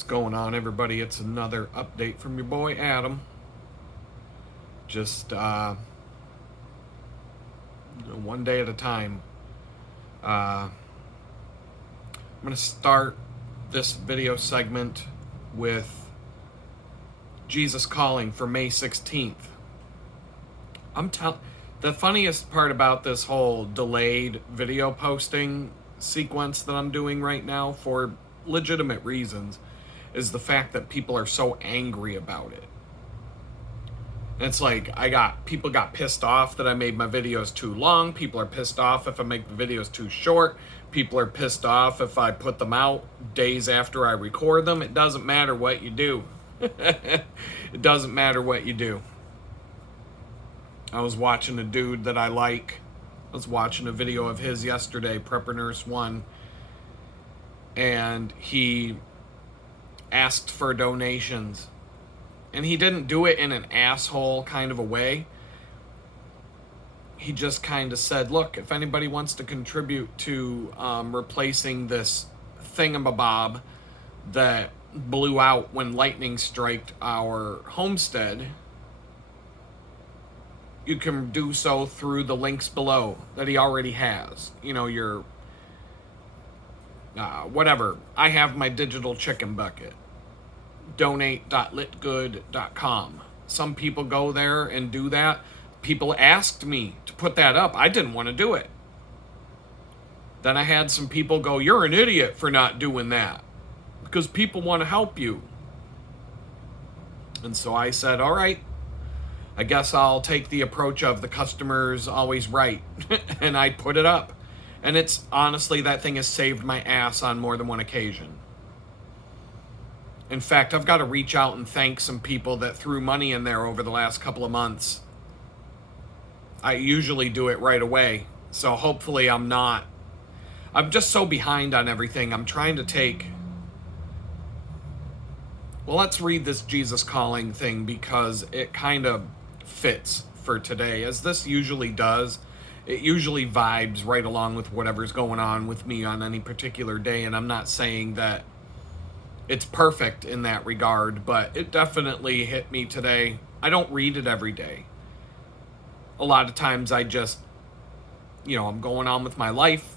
What's going on, everybody? It's another update from your boy Adam. Just one day at a time. I'm going to start this video segment with Jesus Calling for May 16th. The funniest part about this whole delayed video posting sequence that I'm doing right now, for legitimate reasons, is the fact that people are so angry about it. And it's like, people got pissed off that I made my videos too long. People are pissed off if I make the videos too short. People are pissed off if I put them out days after I record them. It doesn't matter what you do. It doesn't matter what you do. I was watching a dude that I like. I was watching a video of his yesterday, Prepper Nurse 1. And he asked for donations. And he didn't do it in an asshole kind of a way. He just kind of said, look, if anybody wants to contribute to replacing this thingamabob that blew out when lightning striked our homestead, you can do so through the links below that he already has. You know, your whatever. I have my digital chicken bucket. Donate.litgood.com. Some people go there and do that. People asked me to put that up. I didn't want to do it. Then I had some people go, you're an idiot for not doing that, because people want to help you. And so I said, all right, I guess I'll take the approach of the customer's always right. And I put it up. And it's honestly, that thing has saved my ass on more than one occasion. In fact, I've got to reach out and thank some people that threw money in there over the last couple of months. I usually do it right away. So hopefully I'm just so behind on everything. I'm trying to take... Well, let's read this Jesus Calling thing because it kind of fits for today, as this usually does. It usually vibes right along with whatever's going on with me on any particular day, and I'm not saying that it's perfect in that regard, but it definitely hit me today. I don't read it every day. A lot of times I just, I'm going on with my life.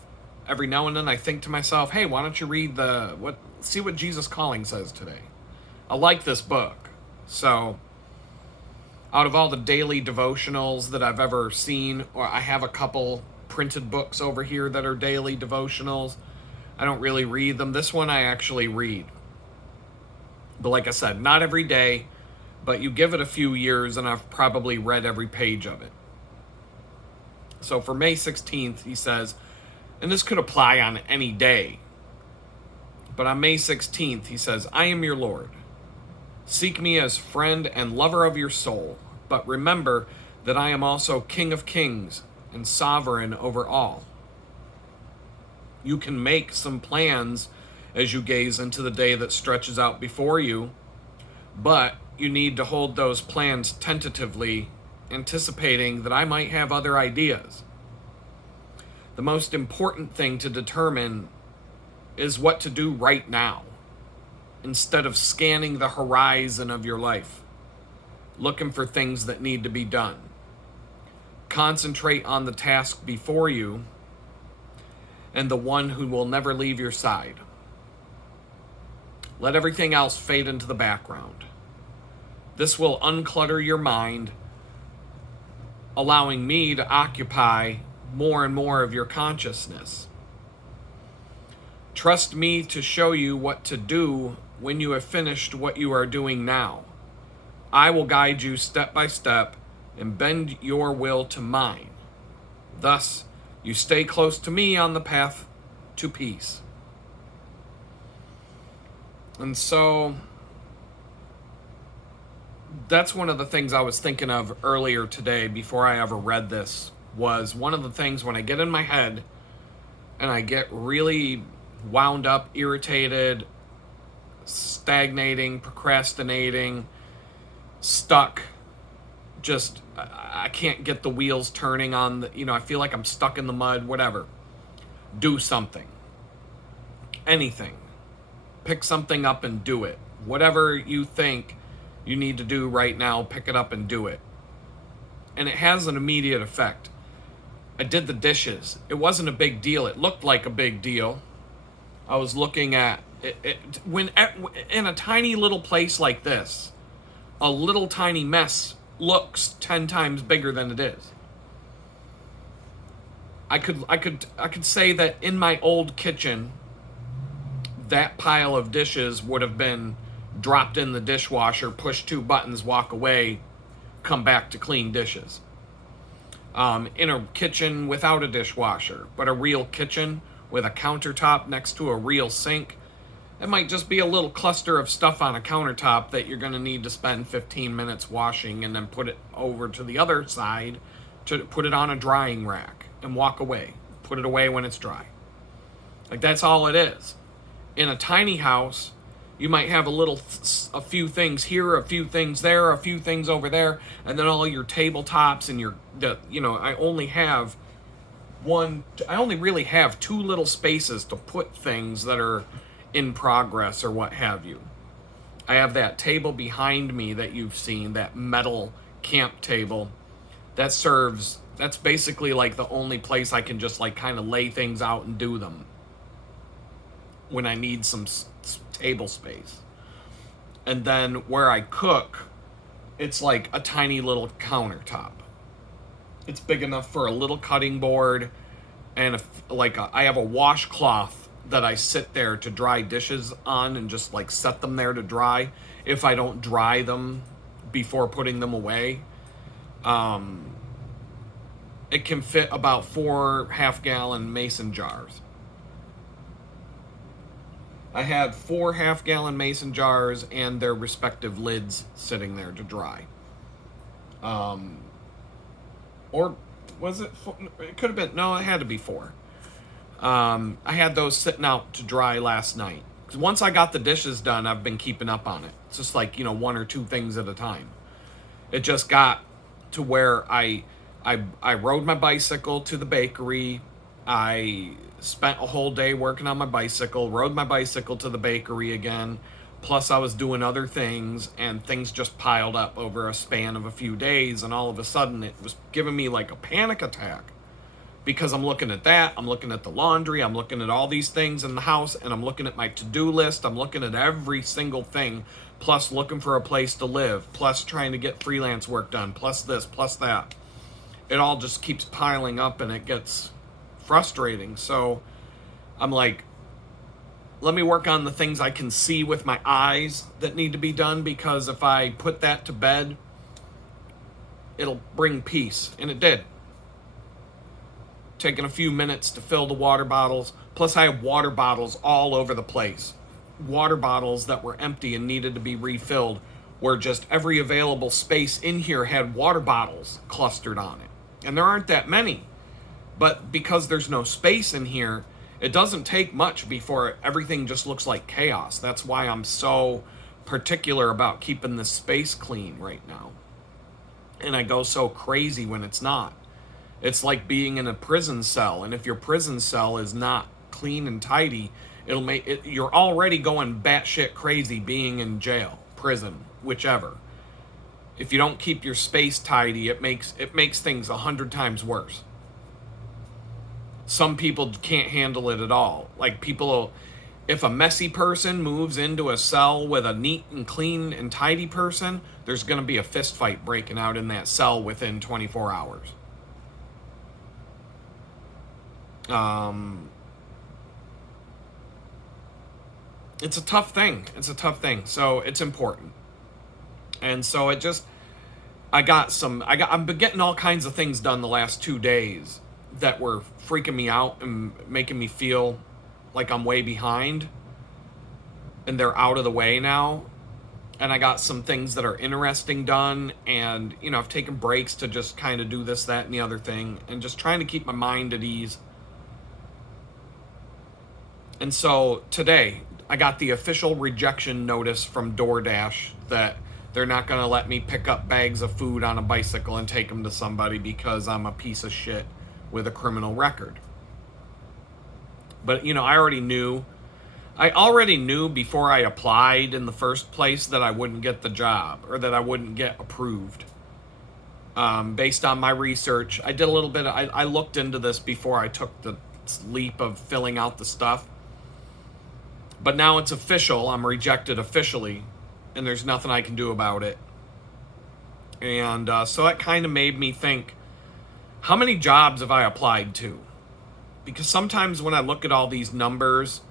Every now and then I think to myself, hey, why don't you read see what Jesus Calling says today. I like this book. So, out of all the daily devotionals that I've ever seen, or I have a couple printed books over here that are daily devotionals. I don't really read them. This one I actually read. But like I said, not every day, but you give it a few years and I've probably read every page of it. So for May 16th, he says, and this could apply on any day, but on May 16th, he says, I am your Lord. Seek me as friend and lover of your soul, but remember that I am also King of kings and sovereign over all. You can make some plans as you gaze into the day that stretches out before you, but you need to hold those plans tentatively, anticipating that I might have other ideas. The most important thing to determine is what to do right now, instead of scanning the horizon of your life, looking for things that need to be done. Concentrate on the task before you and the one who will never leave your side. Let everything else fade into the background. This will unclutter your mind, allowing me to occupy more and more of your consciousness. Trust me to show you what to do when you have finished what you are doing now. I will guide you step by step and bend your will to mine. Thus, you stay close to me on the path to peace. And so, that's one of the things I was thinking of earlier today before I ever read this, was one of the things when I get in my head and I get really wound up, irritated, stagnating, procrastinating, stuck, just I can't get the wheels turning on the, I feel like I'm stuck in the mud, whatever. Do something. Anything. Pick something up and do it. Whatever you think you need to do right now, pick it up and do it. And it has an immediate effect. I did the dishes. It wasn't a big deal. It looked like a big deal. I was looking at it when in a tiny little place like this, a little tiny mess looks 10 times bigger than it is. I could say that in my old kitchen, that pile of dishes would have been dropped in the dishwasher, push 2 buttons, walk away, come back to clean dishes. In a kitchen without a dishwasher, but a real kitchen with a countertop next to a real sink, it might just be a little cluster of stuff on a countertop that you're going to need to spend 15 minutes washing and then put it over to the other side to put it on a drying rack and walk away. Put it away when it's dry. Like, that's all it is. In a tiny house, you might have a few things here, a few things there, a few things over there, and then all your tabletops and I only really have 2 little spaces to put things that are in progress or what have you. I have that table behind me that you've seen, that metal camp table that's basically like the only place I can just like kind of lay things out and do them when I need some table space. And then where I cook, it's like a tiny little countertop. It's big enough for a little cutting board, and I have a washcloth that I sit there to dry dishes on and just like set them there to dry if I don't dry them before putting them away. It can fit about 4 half-gallon mason jars. I had 4 half-gallon mason jars and their respective lids sitting there to dry. Or was it? It could have been. No, it had to be 4. I had those sitting out to dry last night. Because once I got the dishes done, I've been keeping up on it. It's just like, 1 or 2 things at a time. It just got to where I rode my bicycle to the bakery. I spent a whole day working on my bicycle, rode my bicycle to the bakery again. Plus I was doing other things, and things just piled up over a span of a few days, and all of a sudden it was giving me like a panic attack. Because I'm looking at that, I'm looking at the laundry, I'm looking at all these things in the house, and I'm looking at my to-do list, I'm looking at every single thing, plus looking for a place to live, plus trying to get freelance work done, plus this, plus that. It all just keeps piling up, and it gets frustrating. So I'm like, let me work on the things I can see with my eyes that need to be done, because if I put that to bed, it'll bring peace. And it did. Taking a few minutes to fill the water bottles. Plus I have water bottles all over the place. Water bottles that were empty and needed to be refilled, where just every available space in here had water bottles clustered on it. And there aren't that many. But because there's no space in here, it doesn't take much before everything just looks like chaos. That's why I'm so particular about keeping this space clean right now. And I go so crazy when it's not. It's like being in a prison cell, and if your prison cell is not clean and tidy, you're already going batshit crazy being in jail, prison, whichever. If you don't keep your space tidy, it makes things 100 times worse. Some people can't handle it at all. Like if a messy person moves into a cell with a neat and clean and tidy person, there's going to be a fist fight breaking out in that cell within 24 hours. It's a tough thing. So it's important. And so I'm getting all kinds of things done the last 2 days that were freaking me out and making me feel like I'm way behind, and they're out of the way now. And I got some things that are interesting done, and I've taken breaks to just kind of do this, that, and the other thing, and just trying to keep my mind at ease. And so today I got the official rejection notice from DoorDash that they're not going to let me pick up bags of food on a bicycle and take them to somebody because I'm a piece of shit with a criminal record. But, I already knew. I already knew before I applied in the first place that I wouldn't get the job or that I wouldn't get approved. Based on my research, I did a little bit. I looked into this before I took the leap of filling out the stuff. But now it's official. I'm rejected officially, and there's nothing I can do about it. And so it kind of made me think, how many jobs have I applied to? Because sometimes when I look at all these numbers,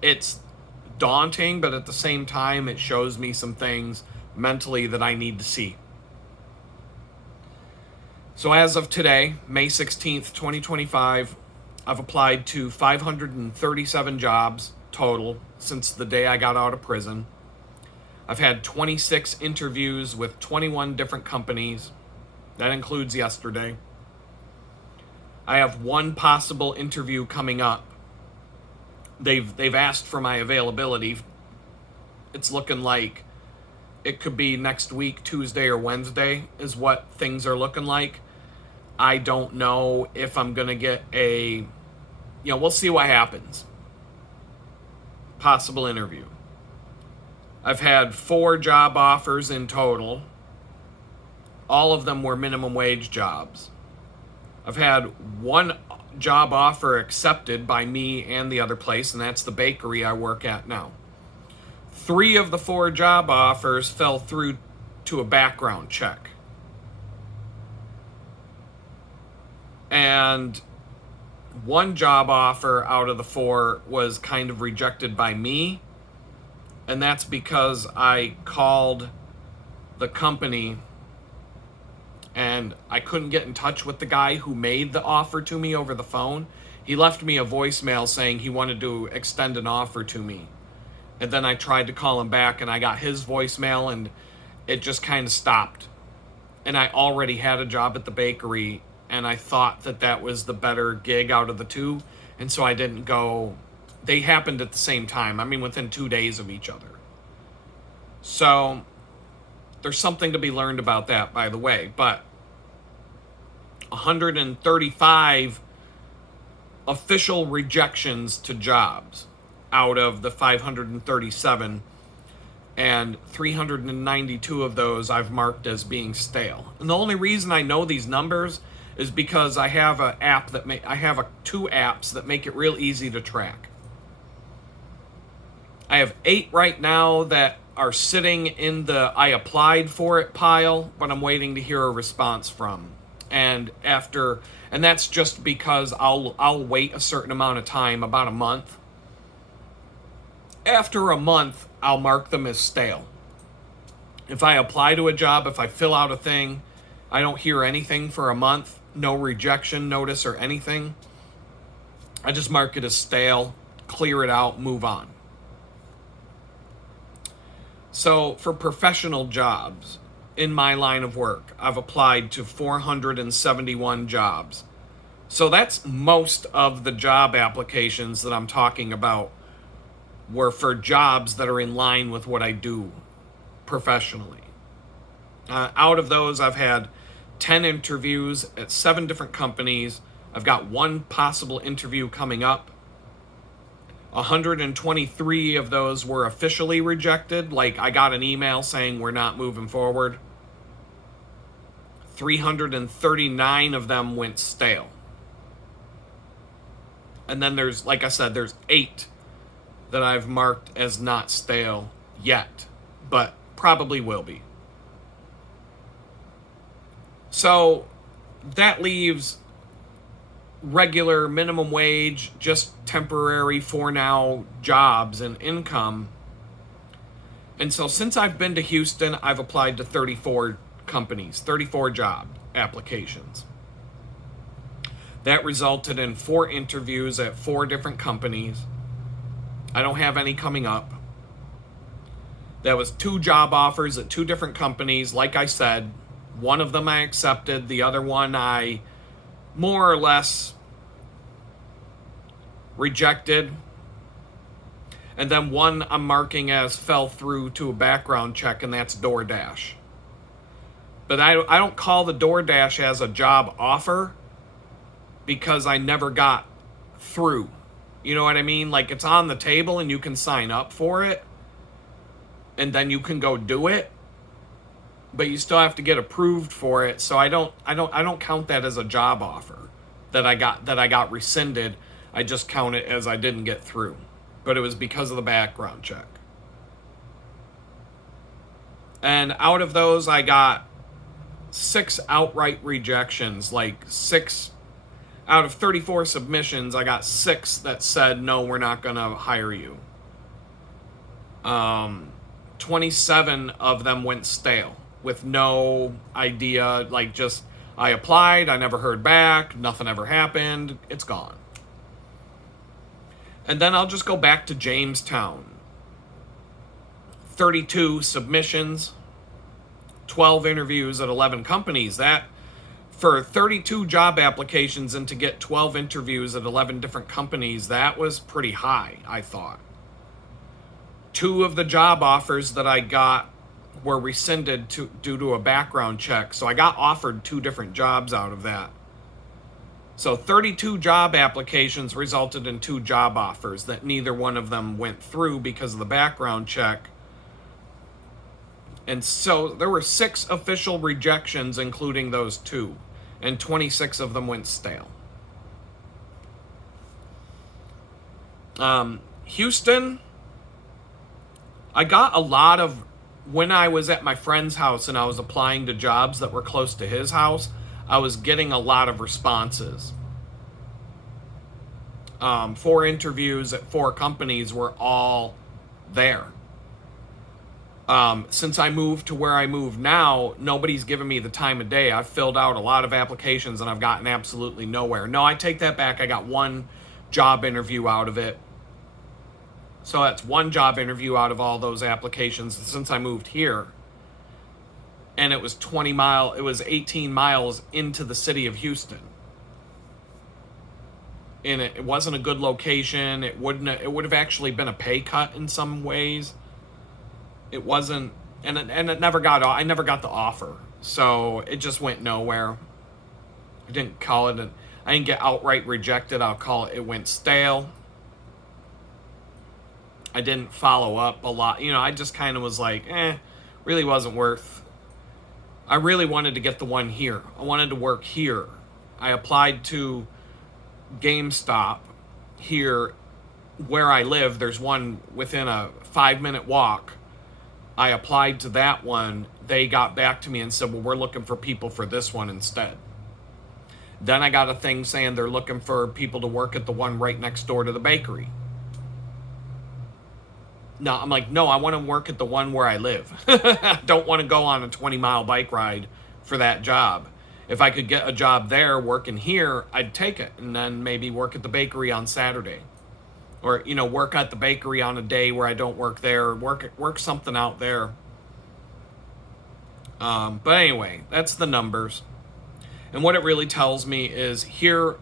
it's daunting, but at the same time, it shows me some things mentally that I need to see. So as of today, May 16th, 2025, I've applied to 537 jobs total since the day I got out of prison. I've had 26 interviews with 21 different companies. That includes yesterday. I have one possible interview coming up. They've asked for my availability. It's looking like it could be next week, Tuesday or Wednesday is what things are looking like. I don't know if I'm going to get we'll see what happens. Possible interview. I've had 4 job offers in total. All of them were minimum wage jobs. I've had 1 job offer accepted by me and the other place, and that's the bakery I work at now. 3 of the 4 job offers fell through to a background check. And 1 job offer out of the 4 was kind of rejected by me, and that's because I called the company and I couldn't get in touch with the guy who made the offer to me over the phone. He left me a voicemail saying he wanted to extend an offer to me. And then I tried to call him back and I got his voicemail and it just kind of stopped. And I already had a job at the bakery and I thought that was the better gig out of the 2. And so I didn't go. They happened at the same time. I mean, within 2 days of each other. So there's something to be learned about that, by the way. But 135 official rejections to jobs out of the 537, and 392 of those I've marked as being stale. And the only reason I know these numbers is because I have an app that 2 apps that make it real easy to track. I have 8 right now that are sitting in the I applied for it pile, but I'm waiting to hear a response from. And that's just because I'll wait a certain amount of time, about a month. After a month, I'll mark them as stale. If I apply to a job, if I fill out a thing, I don't hear anything for a month, no rejection notice or anything, I just mark it as stale, clear it out, move on. So for professional jobs in my line of work, I've applied to 471 jobs. So that's most of the job applications that I'm talking about were for jobs that are in line with what I do professionally. Out of those, I've had 10 interviews at 7 different companies. I've got 1 possible interview coming up. 123 of those were officially rejected. Like, I got an email saying we're not moving forward. 339 of them went stale. And then there's 8 that I've marked as not stale yet, but probably will be. So that leaves regular minimum wage, just temporary for now jobs and income. And so since I've been to Houston, I've applied to 34 companies, 34 job applications. That resulted in 4 interviews at 4 different companies. I don't have any coming up. That was 2 job offers at 2 different companies. Like I said, one of them I accepted, the other one I more or less rejected. And then one I'm marking as fell through to a background check, and that's DoorDash. But I don't call the DoorDash as a job offer because I never got through. You know what I mean? Like, it's on the table and you can sign up for it and then you can go do it, but you still have to get approved for it. So I don't count that as a job offer that I got rescinded. I just count it as I didn't get through. But it was because of the background check. And out of those, I got 6 outright rejections. Like 6 out of 34 submissions, I got 6 that said, no, we're not going to hire you. 27 of them went stale with no idea. Like, just, I applied, I never heard back, nothing ever happened, it's gone. And then I'll just go back to Jamestown. 32 submissions, 12 interviews at 11 companies. That, for 32 job applications and to get 12 interviews at 11 different companies, that was pretty high, I thought. 2 of the job offers that I got were rescinded due to a background check. So I got offered 2 different jobs out of that. So 32 job applications resulted in 2 job offers that neither one of them went through because of the background check. And so there were 6 official rejections, including those 2, and 26 of them went stale. Houston, I got a lot of, when I was at my friend's house and I was applying to jobs that were close to his house, I was getting a lot of responses. 4 interviews at 4 companies were all there. Since I moved to where I move now, nobody's given me the time of day. I've filled out a lot of applications and I've gotten absolutely nowhere. No, I take that back. I got 1 job interview out of it. So that's 1 job interview out of all those applications since I moved here. And it was 18 miles into the city of Houston. And it wasn't a good location. It would have actually been a pay cut in some ways. It wasn't, and it never got, I never got the offer. So it just went nowhere. I didn't call it, I didn't get outright rejected. I'll call it went stale. I didn't follow up a lot. You know, I just kind of was like, really wasn't worth. I really wanted to get the one here. I wanted to work here. I applied to GameStop here where I live. There's one within a 5-minute walk. I applied to that one. They got back to me and said, well, we're looking for people for this one instead. Then I got a thing saying they're looking for people to work at the one right next door to the bakery. No, I'm like, no, I want to work at the one where I live. I don't want to go on a 20-mile bike ride for that job. If I could get a job there working here, I'd take it and then maybe work at the bakery on Saturday. Or, you know, work at the bakery on a day where I don't work there. Work something out there. But anyway, that's the numbers. And what it really tells me is here,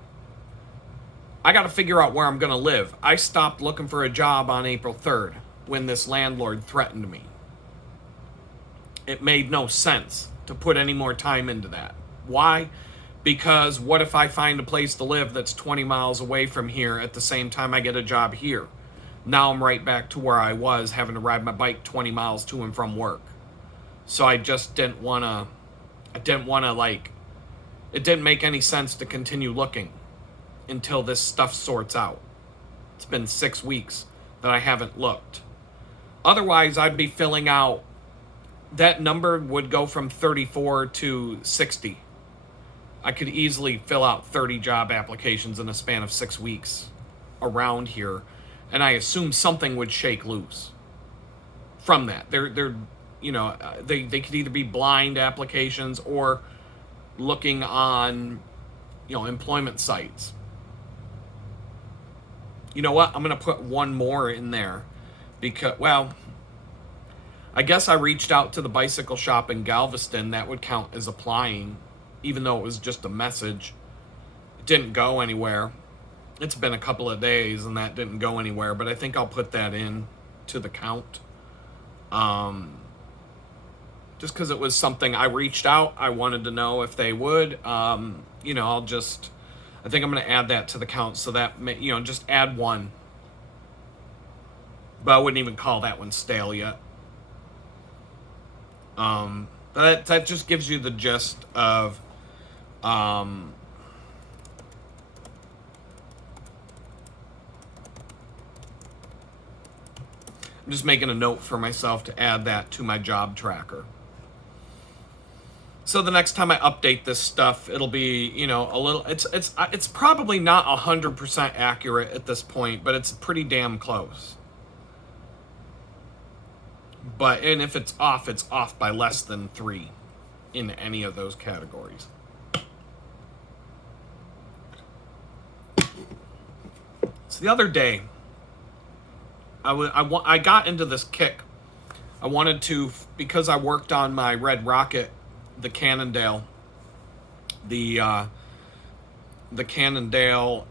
I got to figure out where I'm going to live. I stopped looking for a job on April 3rd when this landlord threatened me. It made no sense to put any more time into that. Why? Because what if I find a place to live that's 20 miles away from here at the same time I get a job here? Now I'm right back to where I was, having to ride my bike 20 miles to and from work. So I just didn't want to, it didn't make any sense to continue looking until this stuff sorts out. It's been 6 weeks that I haven't looked. Otherwise, I'd be filling out, that number would go from 34 to 60. I could easily fill out 30 job applications in a span of 6 weeks around here, and I assume something would shake loose from that. They're you know, they could either be blind applications or looking on, you know, employment sites. You know what? I'm going to put one more in there because, well, I guess I reached out to the bicycle shop in Galveston. That would count as applying, even though it was just a message. It didn't go anywhere. It's been a couple of days and that didn't go anywhere, but I think I'll put that in to the count. Just because it was something I reached out, I wanted to know if they would. You know, I think I'm going to add that to the count, so that, just add one. But I wouldn't even call that one stale yet. But that just gives you the gist of I'm just making a note for myself to add that to my job tracker. So the next time I update this stuff, it'll be, a little, it's probably not 100% accurate at this point, but it's pretty damn close. And if it's off by less than 3 in any of those categories. So the other day, I got into this kick. I wanted to, because I worked on my Red Rocket, the Cannondale, the Cannondale,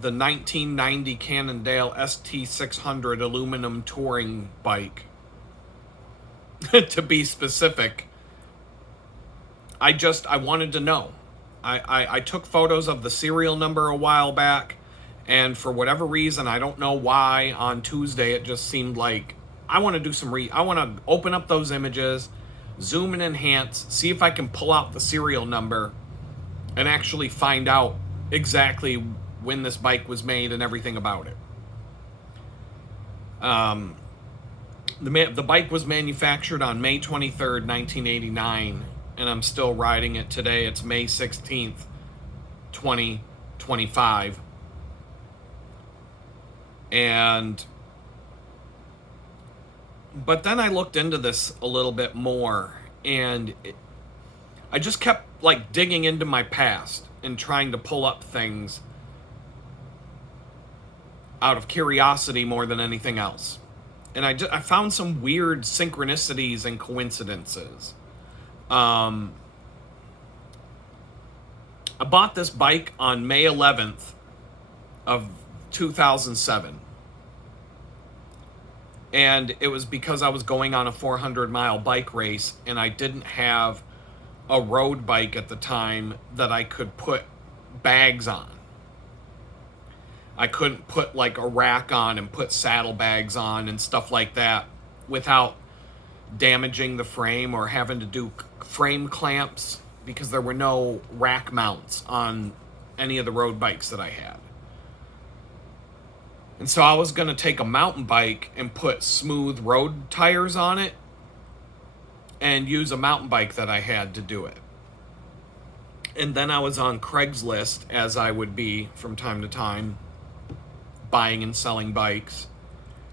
the 1990 Cannondale ST600 aluminum touring bike. To be specific, I wanted to know. I took photos of the serial number a while back, and for whatever reason, I don't know why, on Tuesday it just seemed like I want to do I want to open up those images, zoom and enhance, see if I can pull out the serial number and actually find out exactly when this bike was made and everything about it. The bike was manufactured on May 23rd, 1989, and I'm still riding it today. It's May 16th, 2025. But then I looked into this a little bit more, and I just kept digging into my past and trying to pull up things out of curiosity more than anything else. And I found some weird synchronicities and coincidences. I bought this bike on May 11th of 2007. And it was because I was going on a 400-mile bike race, and I didn't have a road bike at the time that I could put bags on. I couldn't put a rack on and put saddlebags on and stuff like that without damaging the frame or having to do frame clamps, because there were no rack mounts on any of the road bikes that I had. And so I was going to take a mountain bike and put smooth road tires on it and use a mountain bike that I had to do it. And then I was on Craigslist, as I would be from time to time, buying and selling bikes,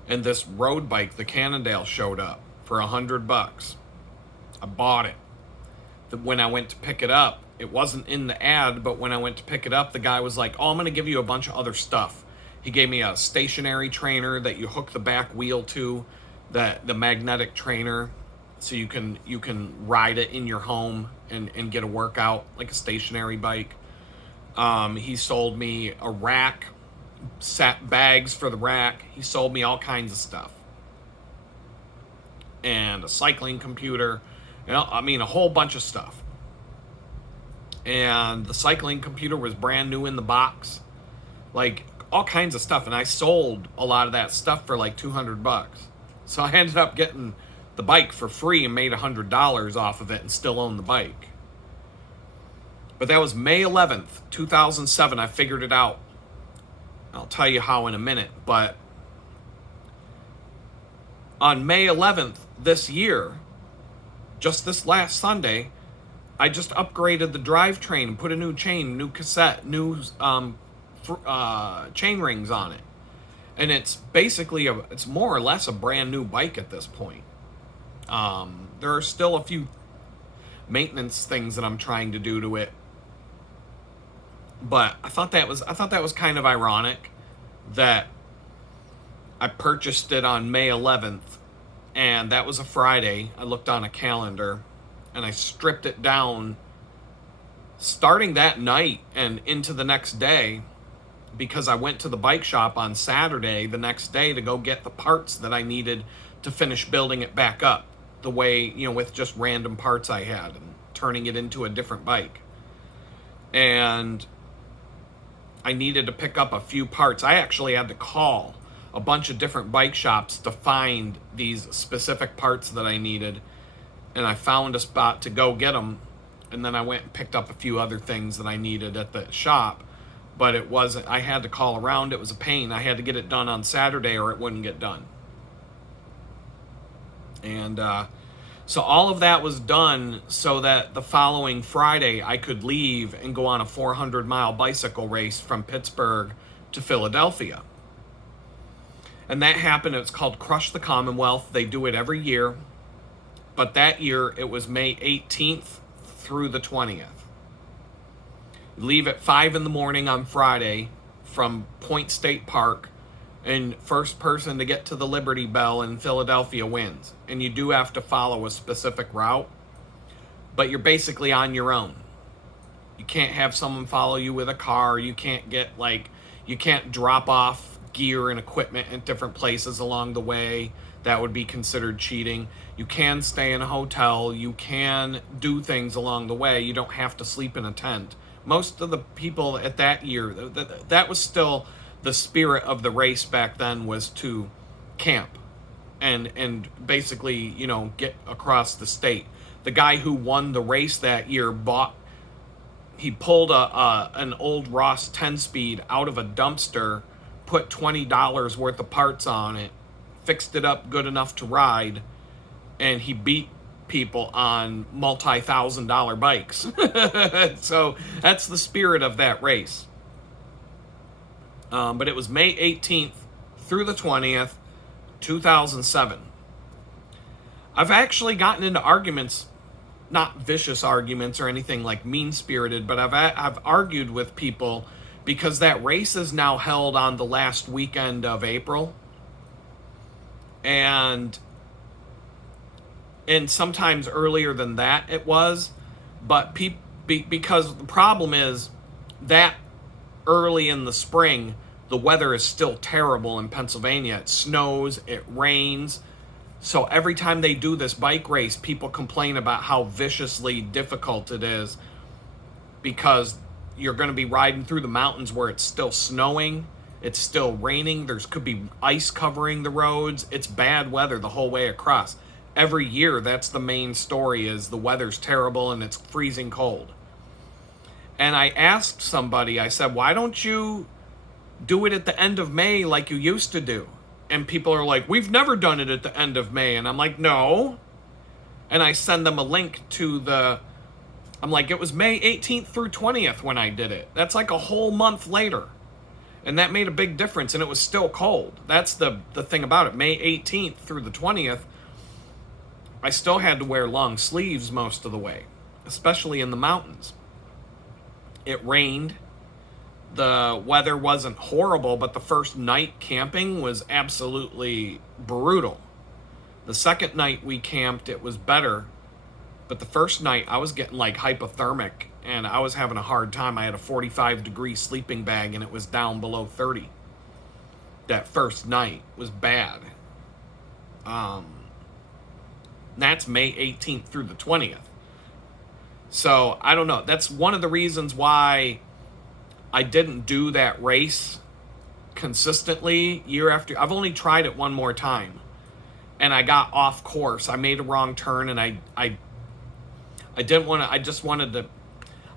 and this road bike, the Cannondale, showed up for $100. I bought it. When I went to pick it up, it wasn't in the ad, but when I went to pick it up, the guy was like, "Oh, I'm going to give you a bunch of other stuff." He gave me a stationary trainer that you hook the back wheel to, the magnetic trainer, so you can ride it in your home and get a workout like a stationary bike. He sold me a rack, bags for the rack. He sold me all kinds of stuff, and a cycling computer, a whole bunch of stuff. And the cycling computer was brand new in the box, all kinds of stuff. And I sold a lot of that stuff for $200. So I ended up getting the bike for free and made $100 off of it and still own the bike. But that was May 11th, 2007. I figured it out. I'll tell you how in a minute, but on May 11th this year, just this last Sunday, I just upgraded the drivetrain and put a new chain, new cassette, new chain rings on it. And it's basically, it's more or less a brand new bike at this point. There are still a few maintenance things that I'm trying to do to it. But I thought that was kind of ironic that I purchased it on May 11th, and that was a Friday. I looked on a calendar, and I stripped it down starting that night and into the next day, because I went to the bike shop on Saturday the next day to go get the parts that I needed to finish building it back up the way, with just random parts I had and turning it into a different bike. And I needed to pick up a few parts. I actually had to call a bunch of different bike shops to find these specific parts that I needed. And I found a spot to go get them. And then I went and picked up a few other things that I needed at the shop. But it wasn't, I had to call around. It was a pain. I had to get it done on Saturday or it wouldn't get done. And so all of that was done so that the following Friday I could leave and go on a 400-mile bicycle race from Pittsburgh to Philadelphia. And that happened. It's called Crush the Commonwealth. They do it every year. But that year it was May 18th through the 20th. Leave at 5 in the morning on Friday from Point State Park, and first person to get to the Liberty Bell in Philadelphia wins. And you do have to follow a specific route, but you're basically on your own. You can't have someone follow you with a car. You can't you can't drop off gear and equipment at different places along the way. That would be considered cheating. You can stay in a hotel. You can do things along the way. You don't have to sleep in a tent. Most of the people at that year, that was still the spirit of the race back then, was to camp and basically, get across the state. The guy who won the race that year he pulled an old Ross 10-speed out of a dumpster, put $20 worth of parts on it, fixed it up good enough to ride, and he beat people on multi-$1,000 bikes. So that's the spirit of that race. But it was May 18th through the 20th, 2007. I've actually gotten into arguments, not vicious arguments or anything like mean-spirited, but I've argued with people because that race is now held on the last weekend of April. And sometimes earlier than that it was, but because the problem is that early in the spring, the weather is still terrible in Pennsylvania. It snows, it rains. So every time they do this bike race, people complain about how viciously difficult it is because you're going to be riding through the mountains where it's still snowing, it's still raining, could be ice covering the roads. It's bad weather the whole way across. Every year, that's the main story, is the weather's terrible and it's freezing cold. And I asked somebody, I said, why don't you do it at the end of May like you used to do? And people are like, we've never done it at the end of May. And I'm like, no. And I send them a link to I'm like, it was May 18th through 20th when I did it. That's like a whole month later. And that made a big difference, and it was still cold. That's the thing about it. May 18th through the 20th, I still had to wear long sleeves most of the way, especially in the mountains. It rained. The weather wasn't horrible, but the first night camping was absolutely brutal. The second night we camped, it was better. But the first night, I was getting hypothermic, and I was having a hard time. I had a 45-degree sleeping bag, and it was down below 30. That first night was bad. That's May 18th through the 20th. So, I don't know. That's one of the reasons why I didn't do that race consistently year after. I've only tried it one more time, and I got off course. I made a wrong turn, and I didn't want to. I just wanted to.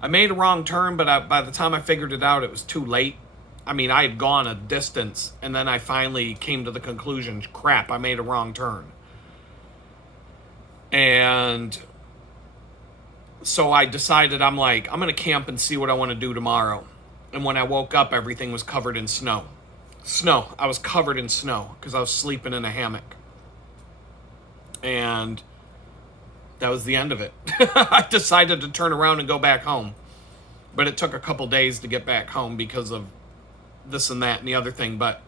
I made a wrong turn, but by the time I figured it out, it was too late. I mean, I had gone a distance, and then I finally came to the conclusion, crap, I made a wrong turn. And so I decided, I'm going to camp and see what I want to do tomorrow. And when I woke up, everything was covered in snow. I was covered in snow because I was sleeping in a hammock. And that was the end of it. I decided to turn around and go back home. But it took a couple days to get back home because of this and that and the other thing. But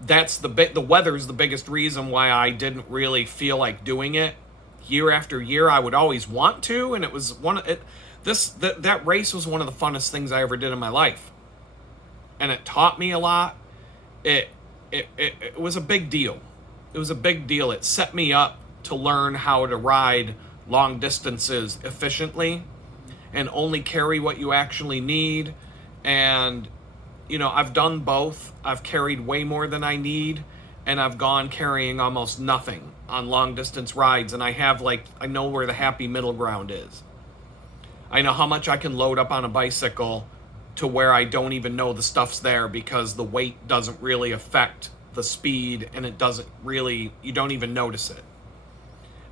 that's the weather's the biggest reason why I didn't really feel like doing it. Year after year, I would always want to, and it was that race was one of the funnest things I ever did in my life. And it taught me a lot. It was a big deal. It was a big deal. It set me up to learn how to ride long distances efficiently and only carry what you actually need. And I've done both. I've carried way more than I need, and I've gone carrying almost nothing on long distance rides, and I know where the happy middle ground is. I know how much I can load up on a bicycle to where I don't even know the stuff's there, because the weight doesn't really affect the speed, and you don't even notice it.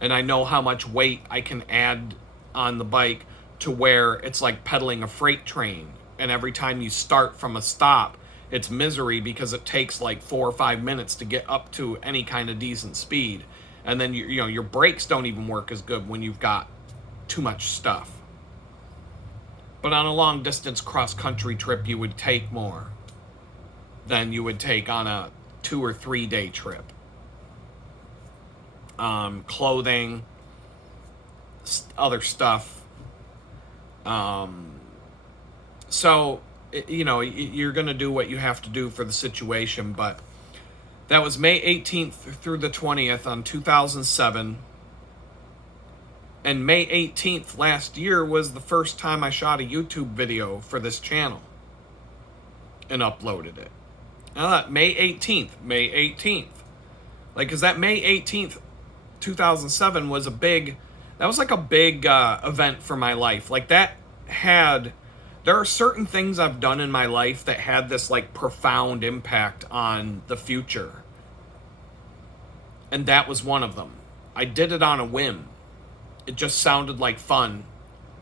And I know how much weight I can add on the bike to where it's like pedaling a freight train. And every time you start from a stop, it's misery, because it takes like 4 or 5 minutes to get up to any kind of decent speed. And then your brakes don't even work as good when you've got too much stuff. But on a long distance cross country trip, you would take more than you would take on a 2 or 3 day trip. Clothing, other stuff. So, you're going to do what you have to do for the situation. But that was May 18th through the 20th on 2007. And May 18th last year was the first time I shot a YouTube video for this channel and uploaded it. I thought, May 18th. Like, because that May 18th, 2007 was a big event for my life. Like, there are certain things I've done in my life that had this, like, profound impact on the future. And that was one of them. I did it on a whim. It just sounded like fun,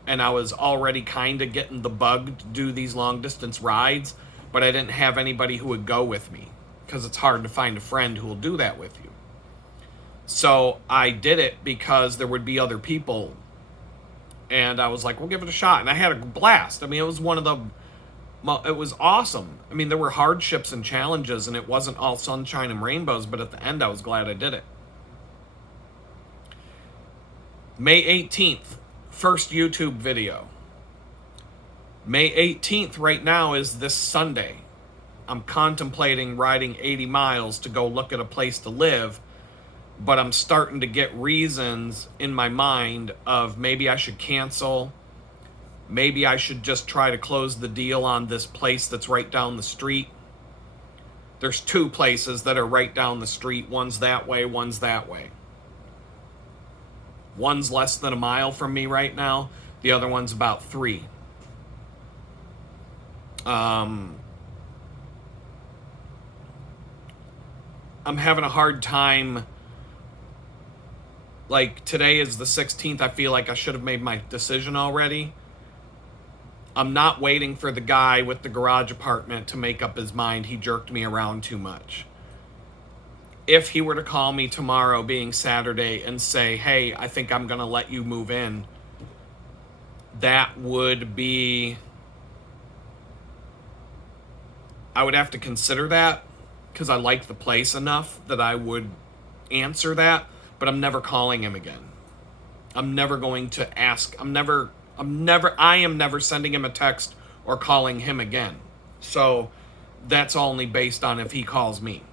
and I was already kind of getting the bug to do these long distance rides, but I didn't have anybody who would go with me, because it's hard to find a friend who will do that with you. So I did it because there would be other people, and I was like, we'll give it a shot, and I had a blast. I mean, it was it was awesome. I mean, there were hardships and challenges, and it wasn't all sunshine and rainbows, but at the end, I was glad I did it. May 18th, first YouTube video. May 18th right now is this Sunday. I'm contemplating riding 80 miles to go look at a place to live, but I'm starting to get reasons in my mind of maybe I should cancel. Maybe I should just try to close the deal on this place that's right down the street. There's 2 places that are right down the street. One's that way, one's that way. One's less than a mile from me right now. The other one's about 3. I'm having a hard time. Like, today is the 16th. I feel like I should have made my decision already. I'm not waiting for the guy with the garage apartment to make up his mind. He jerked me around too much. If he were to call me tomorrow, being Saturday, and say, hey, I think I'm going to let you move in, that would be... I would have to consider that, because I like the place enough that I would answer that, but I'm never calling him again. I'm never going to ask. I am never sending him a text or calling him again. So that's only based on if he calls me.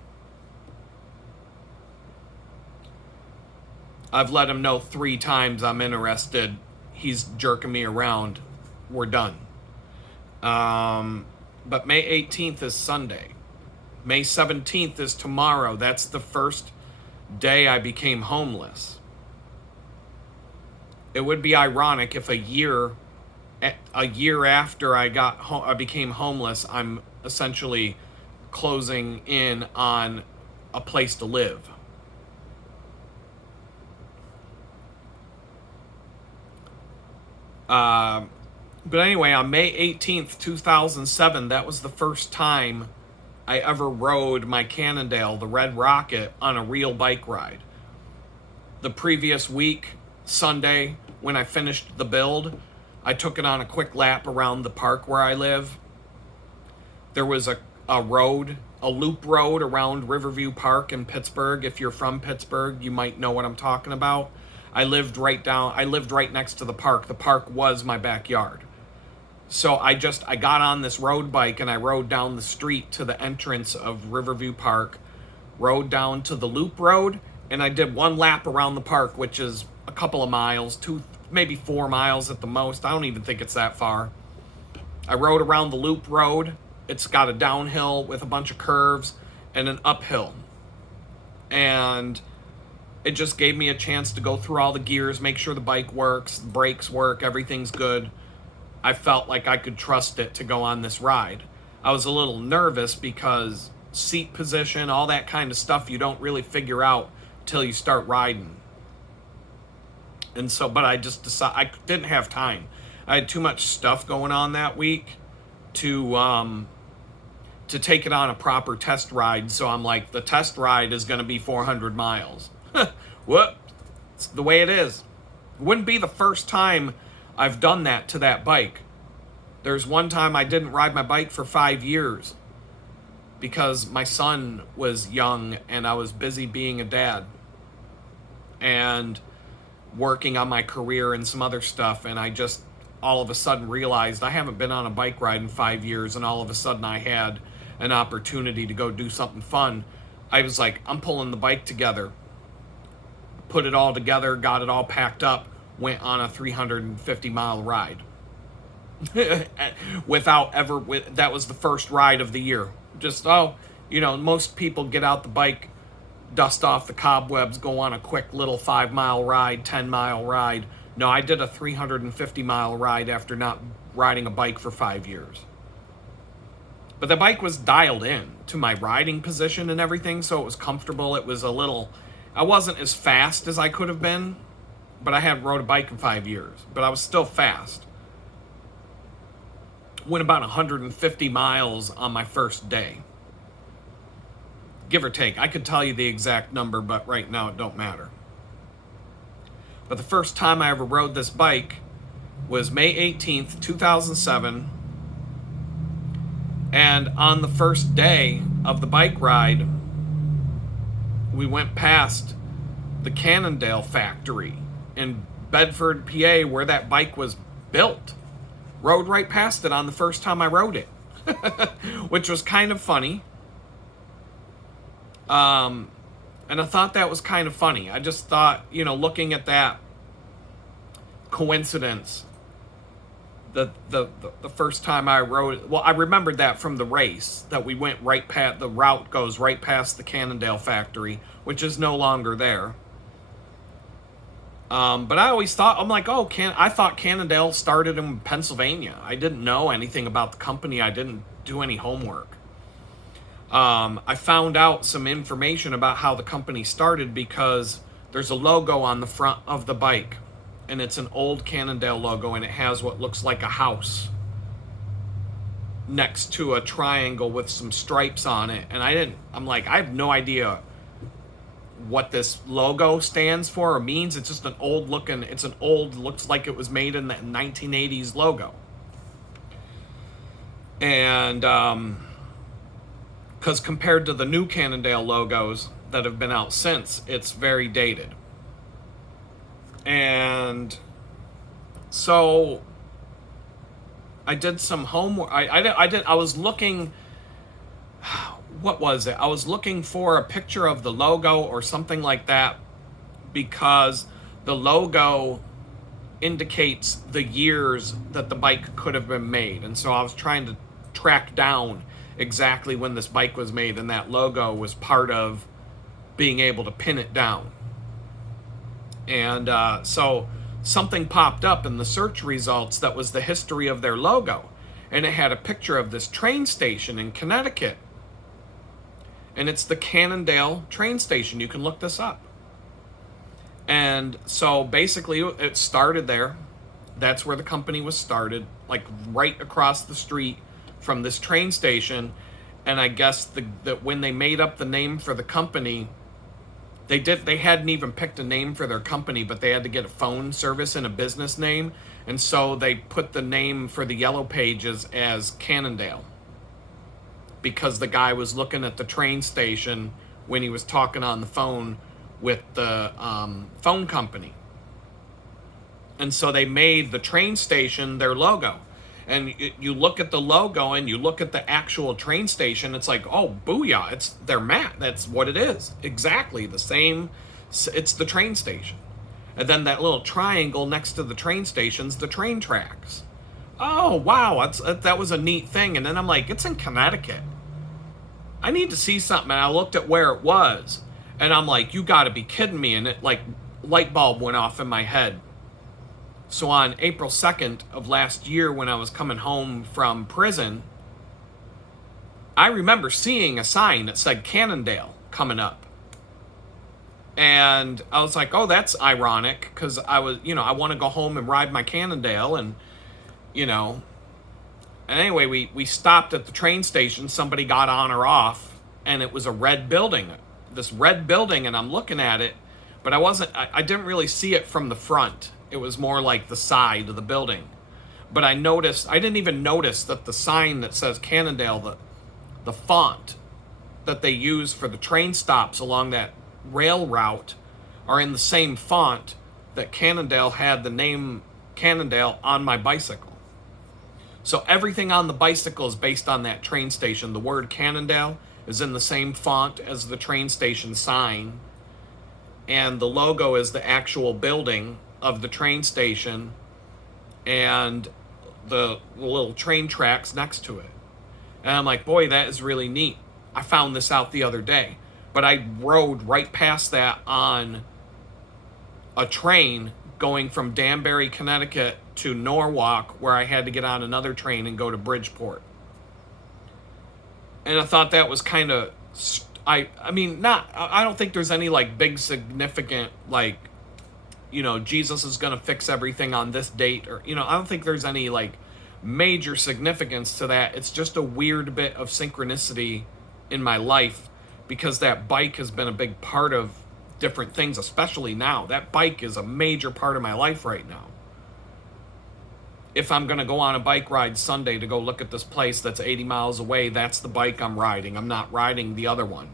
I've let him know 3 times I'm interested. He's jerking me around. We're done. But May 18th is Sunday. May 17th is tomorrow. That's the first day I became homeless. It would be ironic if a year after I became homeless, I'm essentially closing in on a place to live. But anyway, on May 18th, 2007, that was the first time I ever rode my Cannondale, the Red Rocket, on a real bike ride. The previous week, Sunday, when I finished the build, I took it on a quick lap around the park where I live. There was a loop road around Riverview Park in Pittsburgh. If you're from Pittsburgh, you might know what I'm talking about. I lived right next to the park. The park was my backyard. So I got on this road bike and I rode down the street to the entrance of Riverview Park, rode down to the loop road, and I did 1 lap around the park, which is a couple of miles, 2, maybe 4 miles at the most. I don't even think it's that far. I rode around the loop road, It's got a downhill with a bunch of curves and an uphill. And it just gave me a chance to go through all the gears, make sure the bike works, the brakes work, everything's good. I felt like I could trust it to go on this ride. I was a little nervous because seat position, all that kind of stuff, you don't really figure out till you start riding. And so, but I just decided, I didn't have time. I had too much stuff going on that week to take it on a proper test ride. So I'm like, the test ride is going to be 400 miles. Whoop. It's the way it is. It wouldn't be the first time I've done that to that bike. There's one time I didn't ride my bike for 5 years because my son was young and I was busy being a dad and working on my career and some other stuff. And I just all of a sudden realized I haven't been on a bike ride in 5 years, and all of a sudden I had an opportunity to go do something fun. I was like, I'm pulling the bike together, put it all together, got it all packed up, went on a 350-mile ride. That was the first ride of the year. Just, most people get out the bike, dust off the cobwebs, go on a quick little 5-mile ride, 10-mile ride. No, I did a 350-mile ride after not riding a bike for 5 years. But the bike was dialed in to my riding position and everything, so it was comfortable. It was I wasn't as fast as I could have been, but I hadn't rode a bike in 5 years. But I was still fast. Went about 150 miles on my first day. Give or take. I could tell you the exact number, but right now it don't matter. But the first time I ever rode this bike was May 18th, 2007. And on the first day of the bike ride, we went past the Cannondale factory in Bedford, PA, where that bike was built. Rode right past it on the first time I rode it, which was kind of funny. And I thought that was kind of funny. I just thought, looking at that coincidence, the first time I rode, well, I remembered that from the race, that we went right past, the route goes right past the Cannondale factory, which is no longer there. But I always thought, I'm like, I thought Cannondale started in Pennsylvania. I didn't know anything about the company. I didn't do any homework. I found out some information about how the company started because there's a logo on the front of the bike, and it's an old Cannondale logo, and it has what looks like a house next to a triangle with some stripes on it. And I'm like, I have no idea what this logo stands for or means. It's just looks like it was made in the 1980s logo. And, because compared to the new Cannondale logos that have been out since, it's very dated. And so I did some homework. I was looking, what was it? I was looking for a picture of the logo or something like that, because the logo indicates the years that the bike could have been made. And so I was trying to track down exactly when this bike was made, and that logo was part of being able to pin it down. And so something popped up in the search results that was the history of their logo, and it had a picture of this train station in Connecticut, and it's the Cannondale train station. You can look this up. And so basically it started there. That's where the company was started, like right across the street from this train station. And I guess that when they made up the name for the company, they hadn't even picked a name for their company, but they had to get a phone service and a business name. And so they put the name for the yellow pages as Cannondale, because the guy was looking at the train station when he was talking on the phone with the phone company. And so they made the train station their logo. And you look at the logo and you look at the actual train station, it's like, oh, booyah, it's their mat. That's what it is. Exactly the same. It's the train station. And then that little triangle next to the train station's the train tracks. oh, wow, that was a neat thing. And then I'm like, it's in Connecticut. I need to see something. And I looked at where it was. And I'm like, you got to be kidding me. And it, like, light bulb went off in my head. So on April 2nd of last year, when I was coming home from prison, I remember seeing a sign that said Cannondale coming up. And I was like, oh, that's ironic, because I was, I want to go home and ride my Cannondale. And, and anyway, we stopped at the train station. Somebody got on or off, and it was a red building. This red building, and I'm looking at it, but I didn't really see it from the front. It was more like the side of the building. But I didn't even notice that the sign that says Cannondale, the font that they use for the train stops along that rail route are in the same font that Cannondale had the name Cannondale on my bicycle. So everything on the bicycle is based on that train station. The word Cannondale is in the same font as the train station sign, and the logo is the actual building of the train station and the little train tracks next to it. And I'm like, boy, that is really neat. I found this out the other day, but I rode right past that on a train going from Danbury, Connecticut to Norwalk, where I had to get on another train and go to Bridgeport. And I thought that was kind of, I don't think there's any like big significant, like, Jesus is going to fix everything on this date, or, I don't think there's any like major significance to that. It's just a weird bit of synchronicity in my life, because that bike has been a big part of different things, especially now. That bike is a major part of my life right now. If I'm going to go on a bike ride Sunday to go look at this place that's 80 miles away, that's the bike I'm riding. I'm not riding the other one.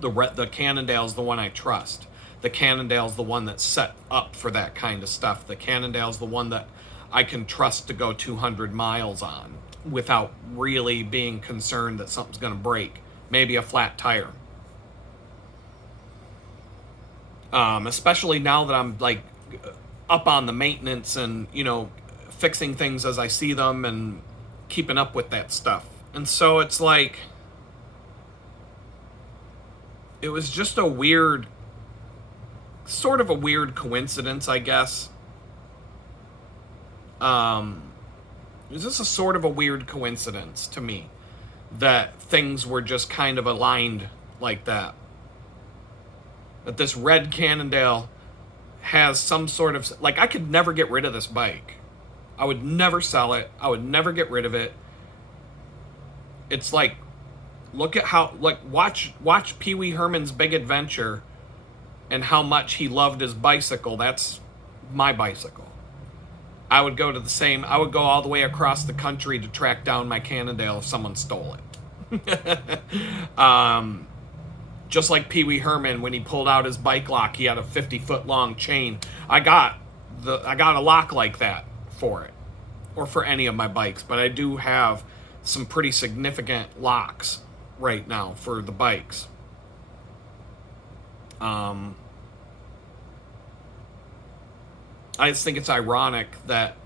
The Cannondale's the one I trust. The Cannondale's the one that's set up for that kind of stuff. The Cannondale's the one that I can trust to go 200 miles on without really being concerned that something's going to break. Maybe a flat tire. Especially now that I'm like up on the maintenance and, fixing things as I see them and keeping up with that stuff. And so it's like, it was just sort of a weird coincidence, I guess. It was just a sort of a weird coincidence to me that things were just kind of aligned like that. That this red Cannondale has some sort of, like, I could never get rid of this bike. I would never sell it. I would never get rid of it. It's like, look at how, like, watch Pee Wee Herman's Big Adventure and how much he loved his bicycle. That's my bicycle. I would go all the way across the country to track down my Cannondale if someone stole it. Just like Pee Wee Herman, when he pulled out his bike lock, he had a 50-foot long chain. I got a lock like that for it, or for any of my bikes, but I do have some pretty significant locks right now for the bikes. I just think it's ironic that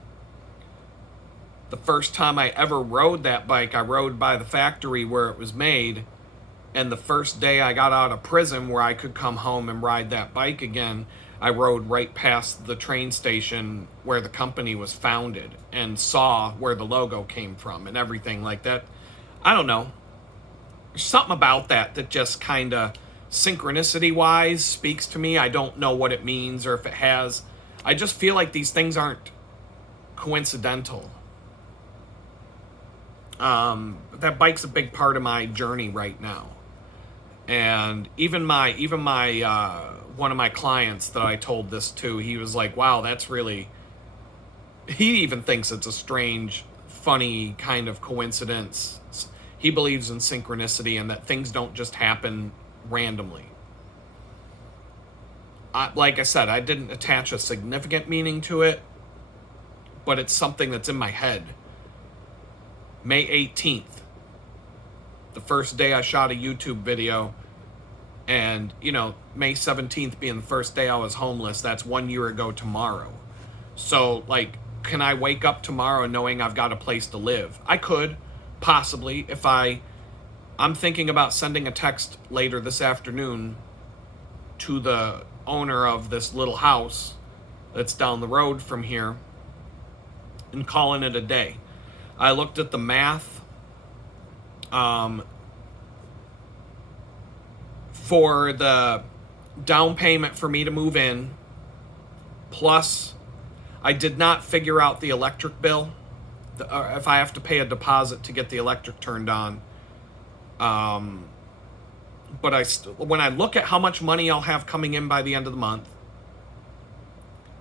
the first time I ever rode that bike, I rode by the factory where it was made, and the first day I got out of prison where I could come home and ride that bike again, I rode right past the train station where the company was founded and saw where the logo came from and everything like that. I don't know. There's something about that just kind of synchronicity-wise speaks to me. I don't know what it means or if it has. I just feel like these things aren't coincidental. That bike's a big part of my journey right now. And even my one of my clients that I told this to, he was like, wow, that's really, he even thinks it's a strange, funny kind of coincidence. He believes in synchronicity and that things don't just happen randomly. Like I said, I didn't attach a significant meaning to it, but it's something that's in my head. May 18th, the first day I shot a YouTube video, and, May 17th being the first day I was homeless, that's 1 year ago tomorrow. So, like, can I wake up tomorrow knowing I've got a place to live? I could, possibly, if I'm thinking about sending a text later this afternoon to the owner of this little house that's down the road from here and calling it a day. I looked at the math for the down payment for me to move in, plus I did not figure out the electric bill, if I have to pay a deposit to get the electric turned on. But when I look at how much money I'll have coming in by the end of the month,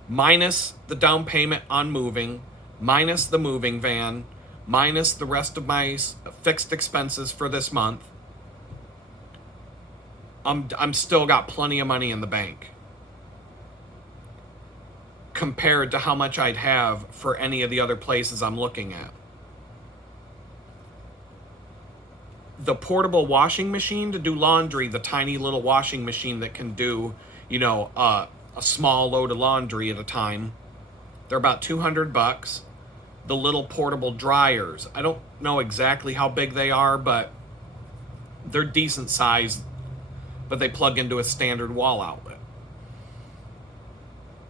minus the down payment on moving, minus the moving van, minus the rest of my fixed expenses for this month, I'm still got plenty of money in the bank compared to how much I'd have for any of the other places I'm looking at. The portable washing machine to do laundry, the tiny little washing machine that can do, a small load of laundry at a time, they're about $200. The little portable dryers, I don't know exactly how big they are, but they're decent size, but they plug into a standard wall outlet.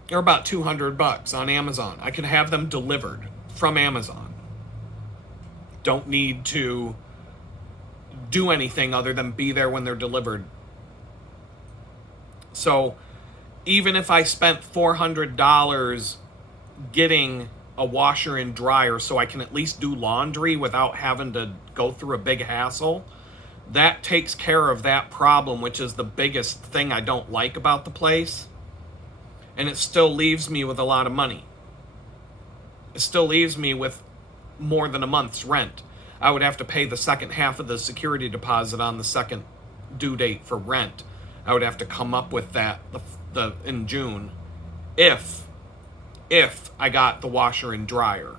They're about $200 on Amazon. I can have them delivered from Amazon. Don't need to do anything other than be there when they're delivered. So even if I spent $400 getting a washer and dryer so I can at least do laundry without having to go through a big hassle, that takes care of that problem, which is the biggest thing I don't like about the place. And it still leaves me with a lot of money. It still leaves me with more than a month's rent. I would have to pay the second half of the security deposit on the second due date for rent. I would have to come up with that in June if I got the washer and dryer.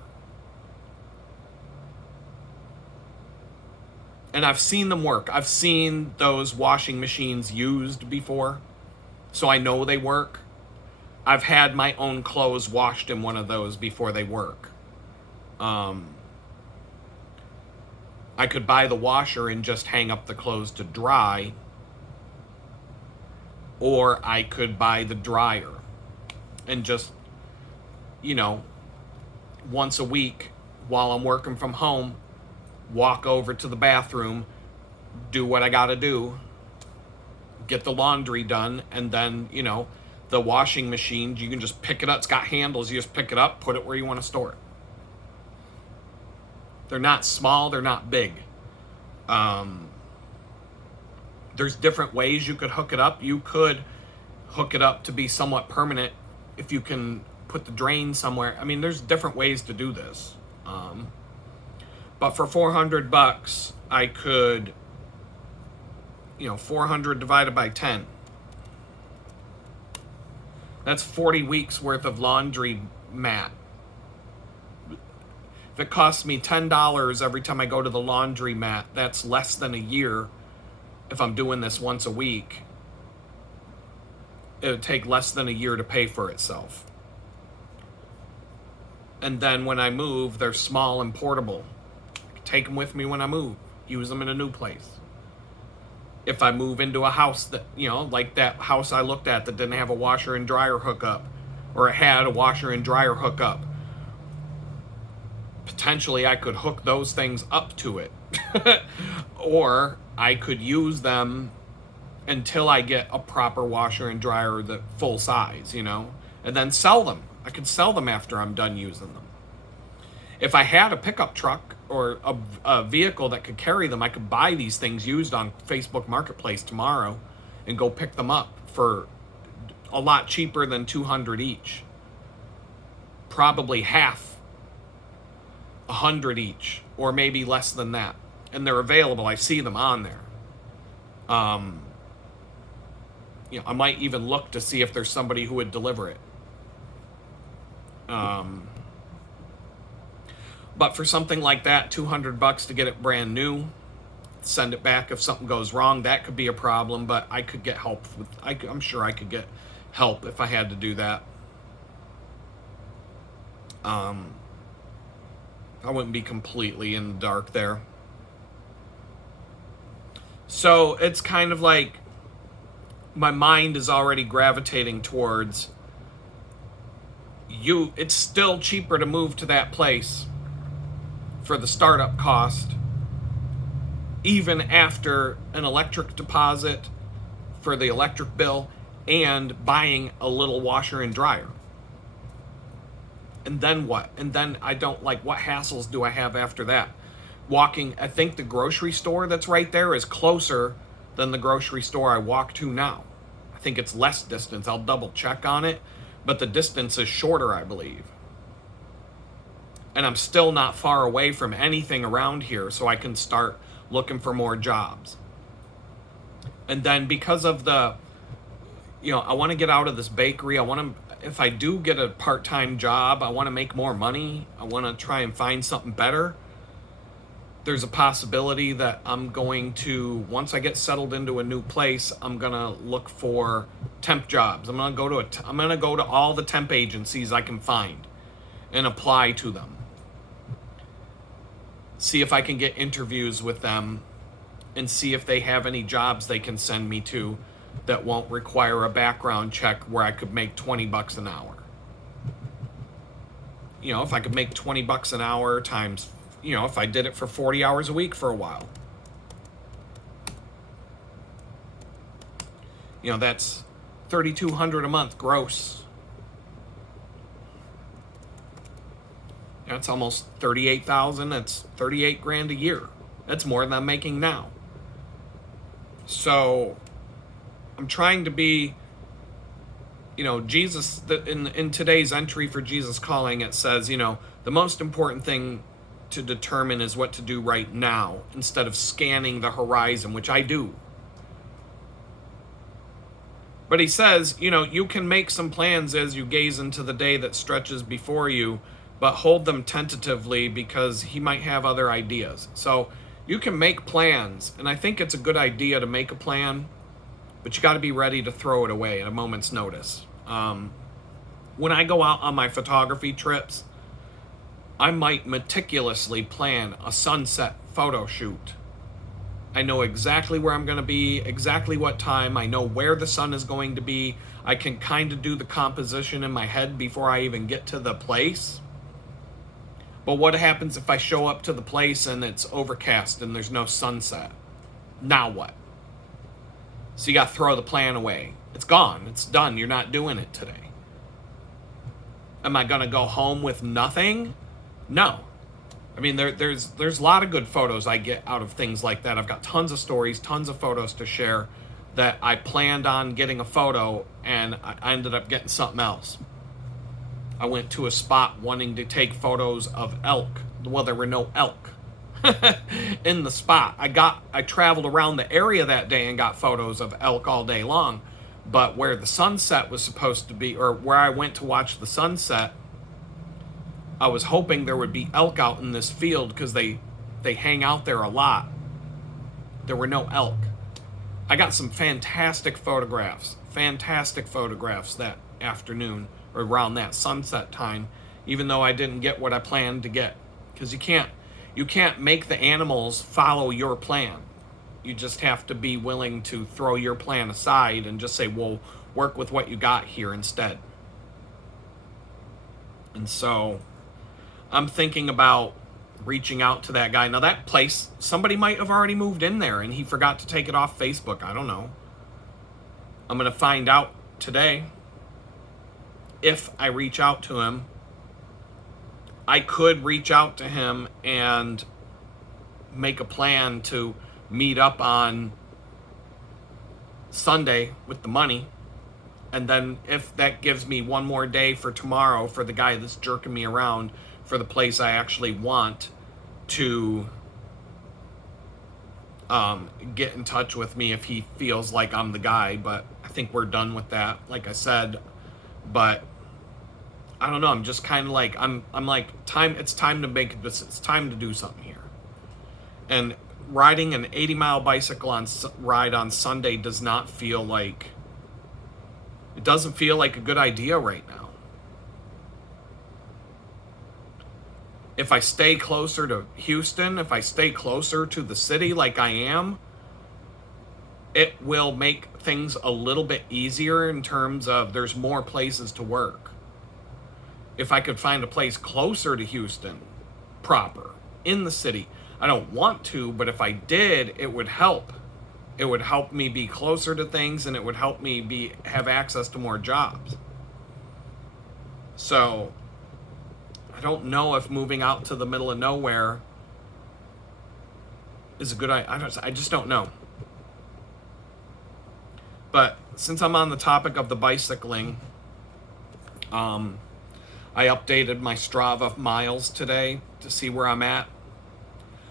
And I've seen them work. I've seen those washing machines used before, so I know they work. I've had my own clothes washed in one of those before they work. I could buy the washer and just hang up the clothes to dry, or I could buy the dryer and just, once a week while I'm working from home, walk over to the bathroom, do what I gotta do, get the laundry done, and then, the washing machine, you can just pick it up. It's got handles. You just pick it up, put it where you want to store it. They're not small. They're not big. There's different ways you could hook it up. You could hook it up to be somewhat permanent if you can put the drain somewhere. I mean, there's different ways to do this. But for $400, I could, 400 divided by 10. That's 40 weeks worth of laundry mat. If it costs me $10 every time I go to the laundry mat, that's less than a year. If I'm doing this once a week, it would take less than a year to pay for itself. And then when I move, they're small and portable. I can take them with me when I move, use them in a new place. If I move into a house that, like that house I looked at that didn't have a washer and dryer hookup, or it had a washer and dryer hookup, potentially I could hook those things up to it. Or I could use them until I get a proper washer and dryer that full size, and then sell them. I could sell them after I'm done using them. If I had a pickup truck or a vehicle that could carry them, I could buy these things used on Facebook Marketplace tomorrow and go pick them up for a lot cheaper than $200 each. Probably half, $100 each, or maybe less than that. And they're available. I see them on there. I might even look to see if there's somebody who would deliver it. But for something like that, $200 to get it brand new, send it back if something goes wrong, that could be a problem, but I could get help with, I'm sure I could get help if I had to do that. I wouldn't be completely in the dark there. So it's kind of like my mind is already gravitating towards you. It's still cheaper to move to that place for the startup cost, even after an electric deposit for the electric bill and buying a little washer and dryer. And then what? And then I don't like, what hassles do I have after that? Walking, I think the grocery store that's right there is closer than the grocery store I walk to now. I think it's less distance. I'll double check on it, but the distance is shorter, I believe. And I'm still not far away from anything around here, so I can start looking for more jobs. And then because of the, I want to get out of this bakery. I want to, if I do get a part-time job, I want to make more money. I want to try and find something better. There's a possibility that I'm going to, once I get settled into a new place, I'm going to look for temp jobs. I'm going to go to all the temp agencies I can find and apply to them. See if I can get interviews with them and see if they have any jobs they can send me to that won't require a background check, where I could make $20 an hour. If I could make $20 an hour times, if I did it for 40 hours a week for a while. That's $3,200 a month gross. That's almost 38,000. That's 38 grand a year. That's more than I'm making now. So I'm trying to be, Jesus, in today's entry for Jesus Calling, it says, the most important thing to determine is what to do right now instead of scanning the horizon, which I do. But he says, you can make some plans as you gaze into the day that stretches before you, but hold them tentatively because he might have other ideas. So you can make plans, and I think it's a good idea to make a plan, but you got to be ready to throw it away at a moment's notice. When I go out on my photography trips, I might meticulously plan a sunset photo shoot. I know exactly where I'm going to be, exactly what time. I know where the sun is going to be. I can kind of do the composition in my head before I even get to the place. But what happens if I show up to the place and it's overcast and there's no sunset? Now what? So you got to throw the plan away. It's gone. It's done. You're not doing it today. Am I going to go home with nothing? No. I mean, there's a lot of good photos I get out of things like that. I've got tons of stories, tons of photos to share that I planned on getting a photo and I ended up getting something else. I went to a spot wanting to take photos of elk. Well, there were no elk in the spot. I traveled around the area that day and got photos of elk all day long. But where the sunset was supposed to be, or where I went to watch the sunset, I was hoping there would be elk out in this field because they hang out there a lot. There were no elk. I got some fantastic photographs that afternoon or around that sunset time, even though I didn't get what I planned to get. Because you can't make the animals follow your plan. You just have to be willing to throw your plan aside and just say, well, work with what you got here instead. And so I'm thinking about reaching out to that guy. Now that place, somebody might have already moved in there and he forgot to take it off Facebook. I don't know. I'm going to find out today. If I reach out to him, I could reach out to him and make a plan to meet up on Sunday with the money. And then if that gives me one more day for tomorrow for the guy that's jerking me around for the place I actually want to get in touch with me if he feels like I'm the guy. But I think we're done with that, like I said. But I don't know. I'm just kind of like, I'm like, it's time to make this. It's time to do something here. And riding an 80-mile bicycle ride on Sunday does not feel like, it doesn't feel like a good idea right now. If I stay closer to Houston, if I stay closer to the city like I am, it will make things a little bit easier in terms of there's more places to work. If I could find a place closer to Houston, proper, in the city, I don't want to, but if I did, it would help. It would help me be closer to things, and it would help me have access to more jobs. So I don't know if moving out to the middle of nowhere is a good idea. I just don't know. But since I'm on the topic of the bicycling, I updated my Strava miles today to see where I'm at.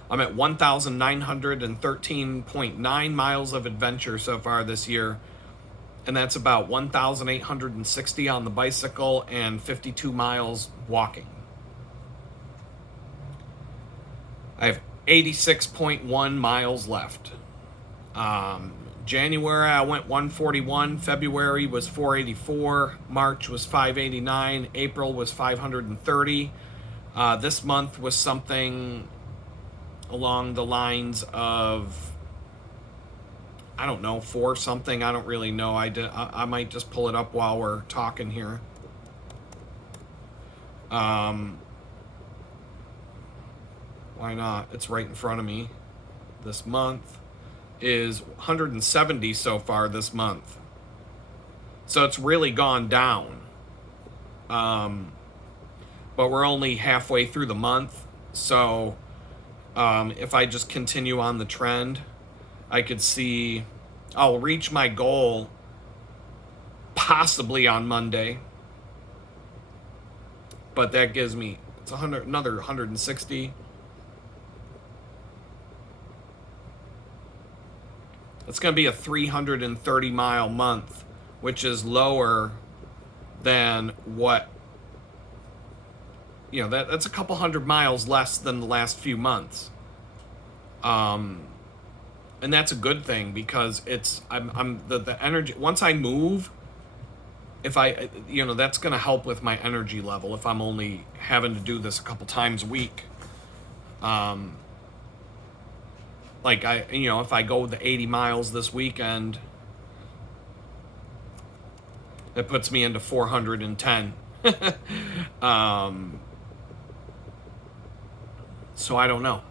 I'm at 1,913.9 miles of adventure so far this year. And that's about 1,860 on the bicycle and 52 miles walking. I have 86.1 miles left. January I went 141, February was 484, March was 589, April was 530. This month was something along the lines of, I don't know, 4 something. I don't really know. I might just pull it up while we're talking here. Why not? It's right in front of me. This month is 170 so far this month. So it's really gone down. But we're only halfway through the month. So if I just continue on the trend, I could see I'll reach my goal possibly on Monday. But that gives me another 160. It's going to be a 330 mile month, which is lower than what, that's a couple hundred miles less than the last few months. And that's a good thing because I'm the energy, once I move, if I, that's going to help with my energy level if I'm only having to do this a couple times a week. Like if I go the 80 miles this weekend, it puts me into 410. So I don't know.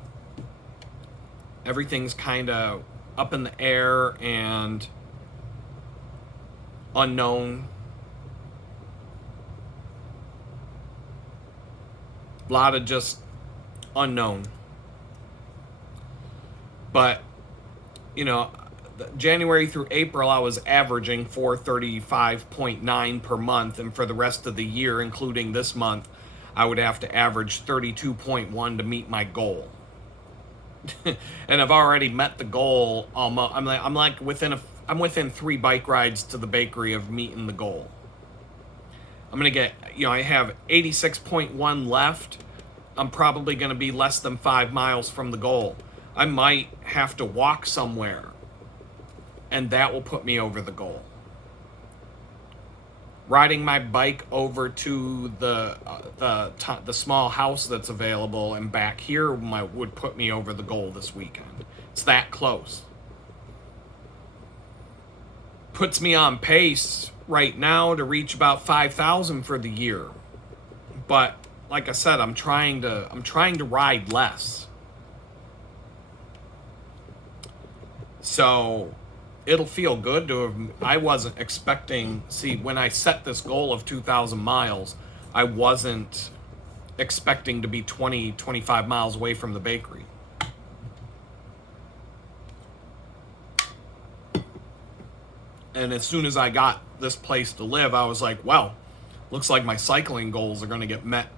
Everything's kind of up in the air and unknown. A lot of just unknown. But, January through April, I was averaging 435.9 per month. And for the rest of the year, including this month, I would have to average 32.1 to meet my goal. And I've already met the goal almost. I'm within 3 bike rides to the bakery of meeting the goal. I'm going to get, I have 86.1 left. I'm probably going to be less than 5 miles from the goal. I might have to walk somewhere, and that will put me over the goal. Riding my bike over to the small house that's available and back here would put me over the goal this weekend. It's that close. Puts me on pace right now to reach about 5,000 for the year. But like I said, I'm trying to ride less. So it'll feel good to have. I wasn't expecting. See, when I set this goal of 2,000 miles, I wasn't expecting to be 25 miles away from the bakery. And as soon as I got this place to live, I was like, well, looks like my cycling goals are going to get met.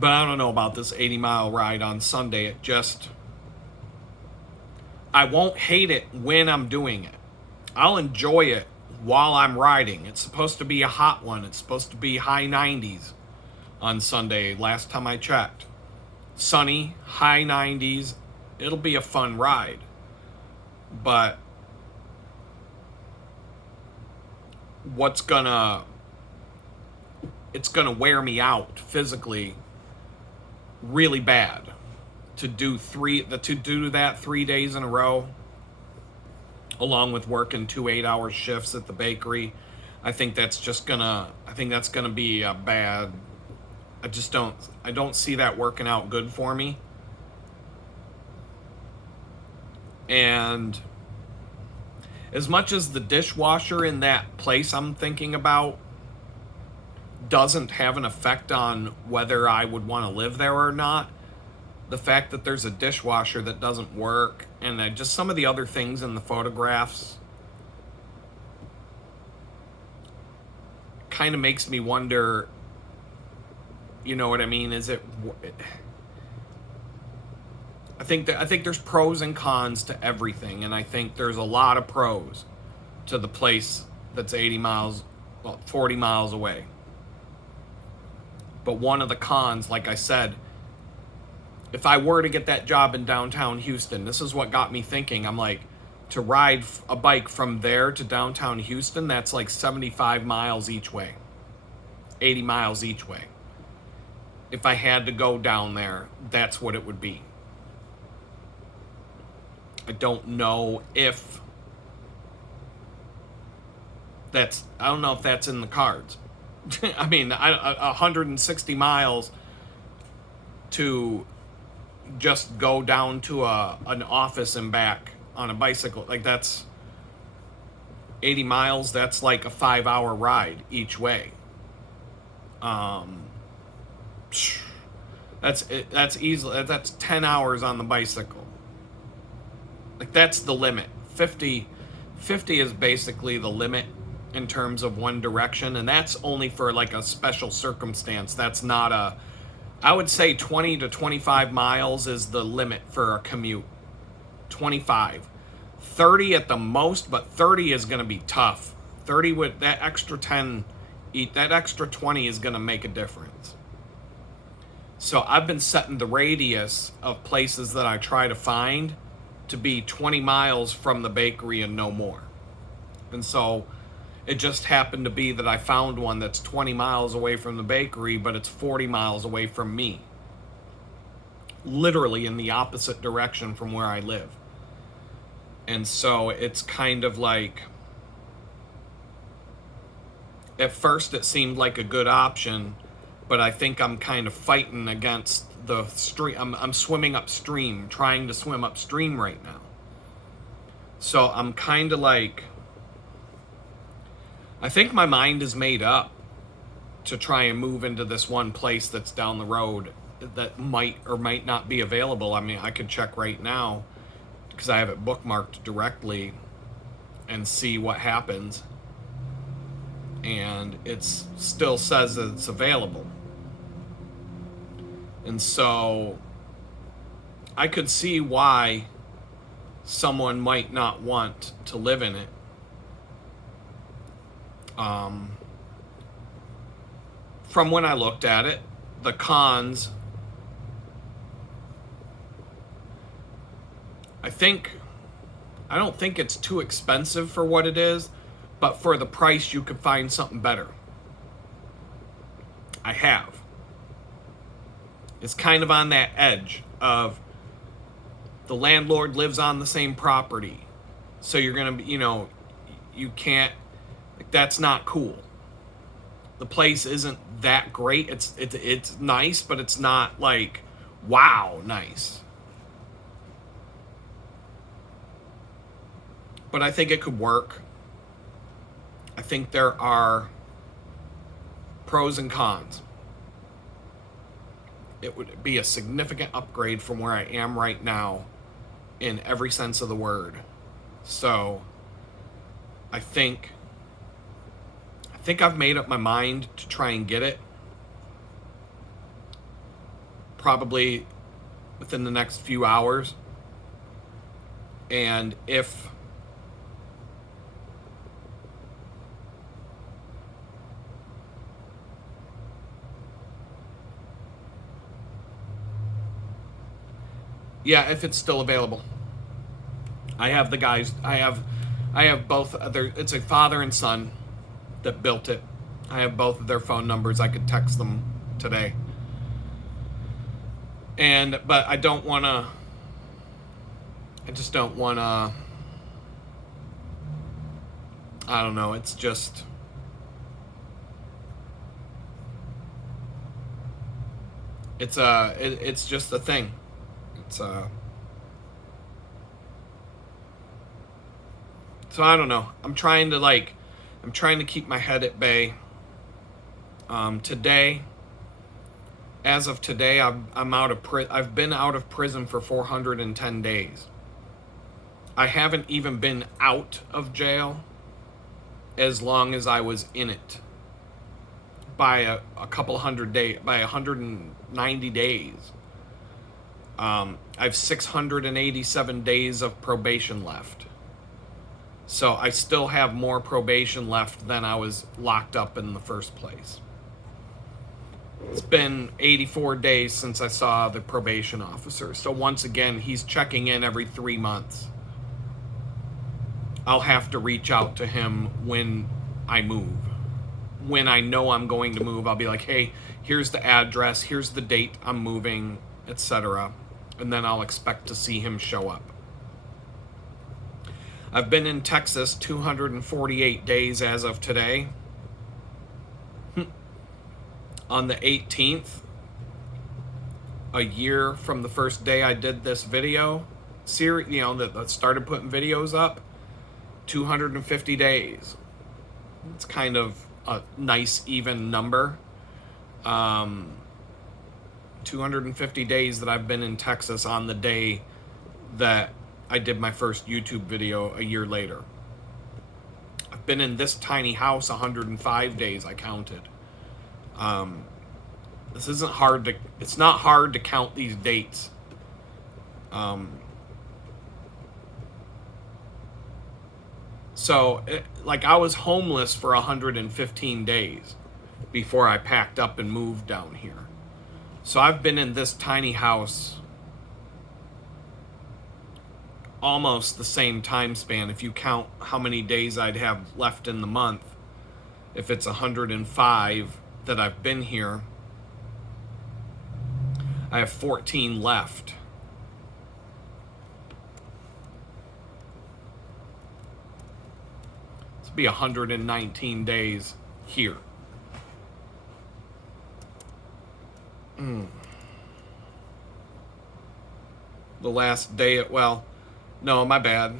But I don't know about this 80-mile ride on Sunday. I won't hate it when I'm doing it. I'll enjoy it while I'm riding. It's supposed to be a hot one. It's supposed to be high 90s on Sunday, last time I checked. Sunny, high 90s. It'll be a fun ride. But what's gonna it's going to wear me out physically really bad to do that 3 days in a row, along with working 2 8-hour shifts at the bakery. I think that's gonna be a bad. I don't see that working out good for me. And as much as the dishwasher in that place I'm thinking about doesn't have an effect on whether I would want to live there or not, the fact that there's a dishwasher that doesn't work, and just some of the other things in the photographs kind of makes me wonder, you know what I mean? I think there's pros and cons to everything, and I think there's a lot of pros to the place that's 40 miles away. But one of the cons, like I said, if I were to get that job in downtown Houston, this is what got me thinking. I'm like, to ride a bike from there to downtown Houston, that's like 75 miles each way, 80 miles each way. If I had to go down there, that's what it would be. I don't know if that's in the cards. I mean, 160 miles to just go down to an office and back on a bicycle, like that's 80 miles. That's like a 5-hour ride each way. That's easily, that's 10 hours on the bicycle. Like, that's the limit. 50 is basically the limit in terms of one direction, and that's only for like a special circumstance. That's not I would say 20 to 25 miles is the limit for a commute. 25. 30 at the most, but 30 is going to be tough. 30 with that extra 10, that extra 20 is going to make a difference. So I've been setting the radius of places that I try to find to be 20 miles from the bakery and no more. And so it just happened to be that I found one that's 20 miles away from the bakery, but it's 40 miles away from me. Literally in the opposite direction from where I live. And so it's kind of like, at first it seemed like a good option, but I think I'm kind of fighting against the stream. I'm swimming upstream, trying to swim upstream right now. So I'm kind of like, I think my mind is made up to try and move into this one place that's down the road that might or might not be available. I mean, I could check right now because I have it bookmarked directly and see what happens. And it still says that it's available. And so I could see why someone might not want to live in it. From when I looked at it, the cons, I don't think it's too expensive for what it is, but for the price you could find something better. I have. It's kind of on that edge of the landlord lives on the same property. So you're going to be, you can't, like, that's not cool. The place isn't that great. It's nice, but it's not like, wow, nice. But I think it could work. I think there are pros and cons. It would be a significant upgrade from where I am right now in every sense of the word. So I think I've made up my mind to try and get it. Probably within the next few hours. And if it's still available. I have the guys, I have both, it's a father and son that built it, I have both of their phone numbers. I could text them today. But I don't want to, I just don't want to, I don't know, it's just, it's just a thing. So I don't know. I'm trying to keep my head at bay. Today, as of today, I'm out of I've been out of prison for 410 days. I haven't even been out of jail as long as I was in it, by a couple hundred days, by 190 days. I have 687 days of probation left. So I still have more probation left than I was locked up in the first place. It's been 84 days since I saw the probation officer. So once again, he's checking in every 3 months. I'll have to reach out to him when I move. When I know I'm going to move, I'll be like, hey, here's the address, here's the date I'm moving, etc. And then I'll expect to see him show up. I've been in Texas 248 days as of today. On the 18th, a year from the first day I did this video series, that started putting videos up, 250 days. It's kind of a nice even number. 250 days that I've been in Texas on the day that I did my first YouTube video a year later. I've been in this tiny house 105 days, I counted. It's not hard to count these dates. I was homeless for 115 days before I packed up and moved down here. So I've been in this tiny house almost the same time span. If you count how many days I'd have left in the month, if it's 105 that I've been here, I have 14 left. This will be 119 days here. The last day no, my bad.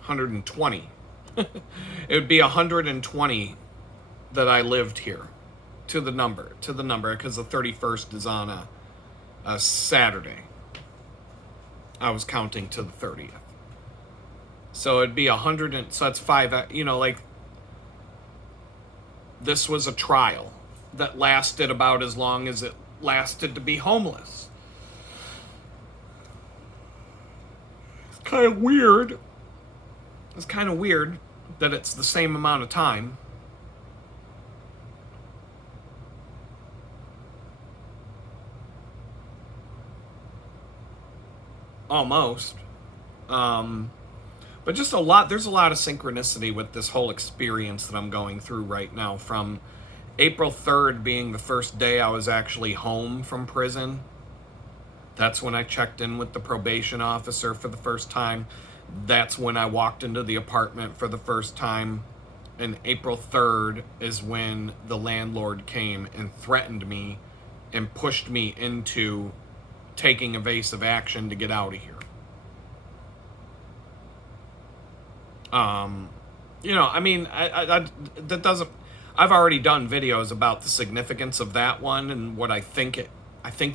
120. It would be 120 that I lived here to the number, because the 31st is on a Saturday. I was counting to the 30th. So it'd be 100, so that's 5, this was a trial that lasted about as long as it lasted to be homeless. It's kind of weird. It's kind of weird that it's the same amount of time. Almost. But just there's a lot of synchronicity with this whole experience that I'm going through right now, from April 3rd being the first day I was actually home from prison. That's when I checked in with the probation officer for the first time. That's when I walked into the apartment for the first time. And April 3rd is when the landlord came and threatened me and pushed me into taking evasive action to get out of here. That doesn't... I've already done videos about the significance of that one and what I think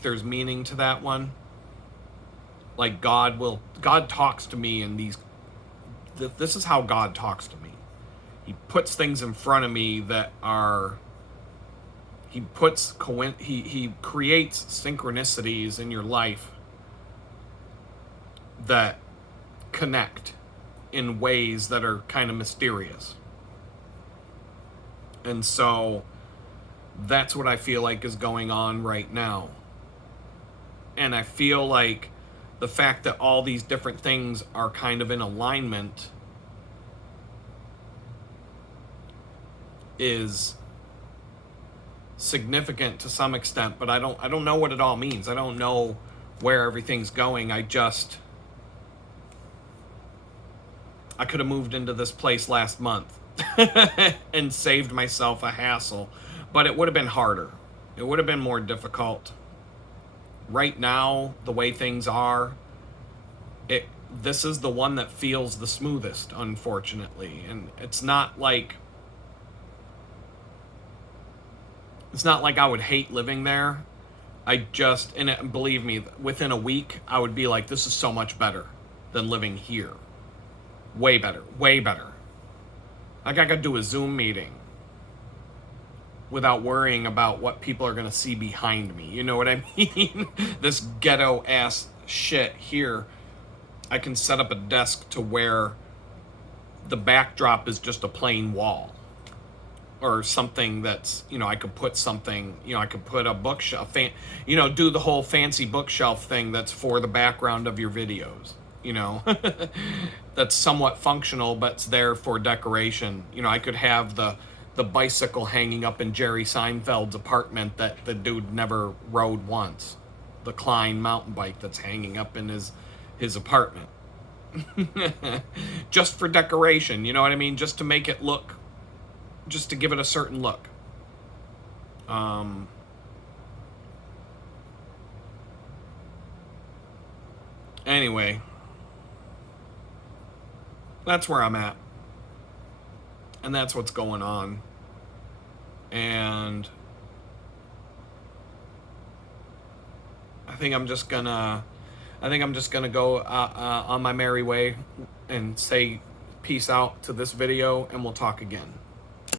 there's meaning to that one. Like God talks to me in these... This is how God talks to me. He puts things in front of me that are... He creates synchronicities in your life that connect in ways that are kind of mysterious. And so that's what I feel like is going on right now. And I feel like the fact that all these different things are kind of in alignment is significant to some extent, but I don't know what it all means. I don't know where everything's going. I could have moved into this place last month and saved myself a hassle, but it would have been harder. It would have been more difficult. Right now, the way things are, this is the one that feels the smoothest, unfortunately. And it's not like I would hate living there. And believe me, within a week, I would be like, this is so much better than living here. Way better, way better. Like, I could do a Zoom meeting without worrying about what people are going to see behind me. You know what I mean? This ghetto-ass shit here, I can set up a desk to where the backdrop is just a plain wall. Or something that's, I could put something, I could put a bookshelf, do the whole fancy bookshelf thing that's for the background of your videos, that's somewhat functional, but it's there for decoration. I could have the bicycle hanging up in Jerry Seinfeld's apartment that the dude never rode once. The Klein mountain bike that's hanging up in his apartment. Just for decoration, you know what I mean? Just to make it look, just to give it a certain look. Anyway, that's where I'm at. And that's what's going on. And I think I'm just gonna go on my merry way and say peace out to this video, and we'll talk again.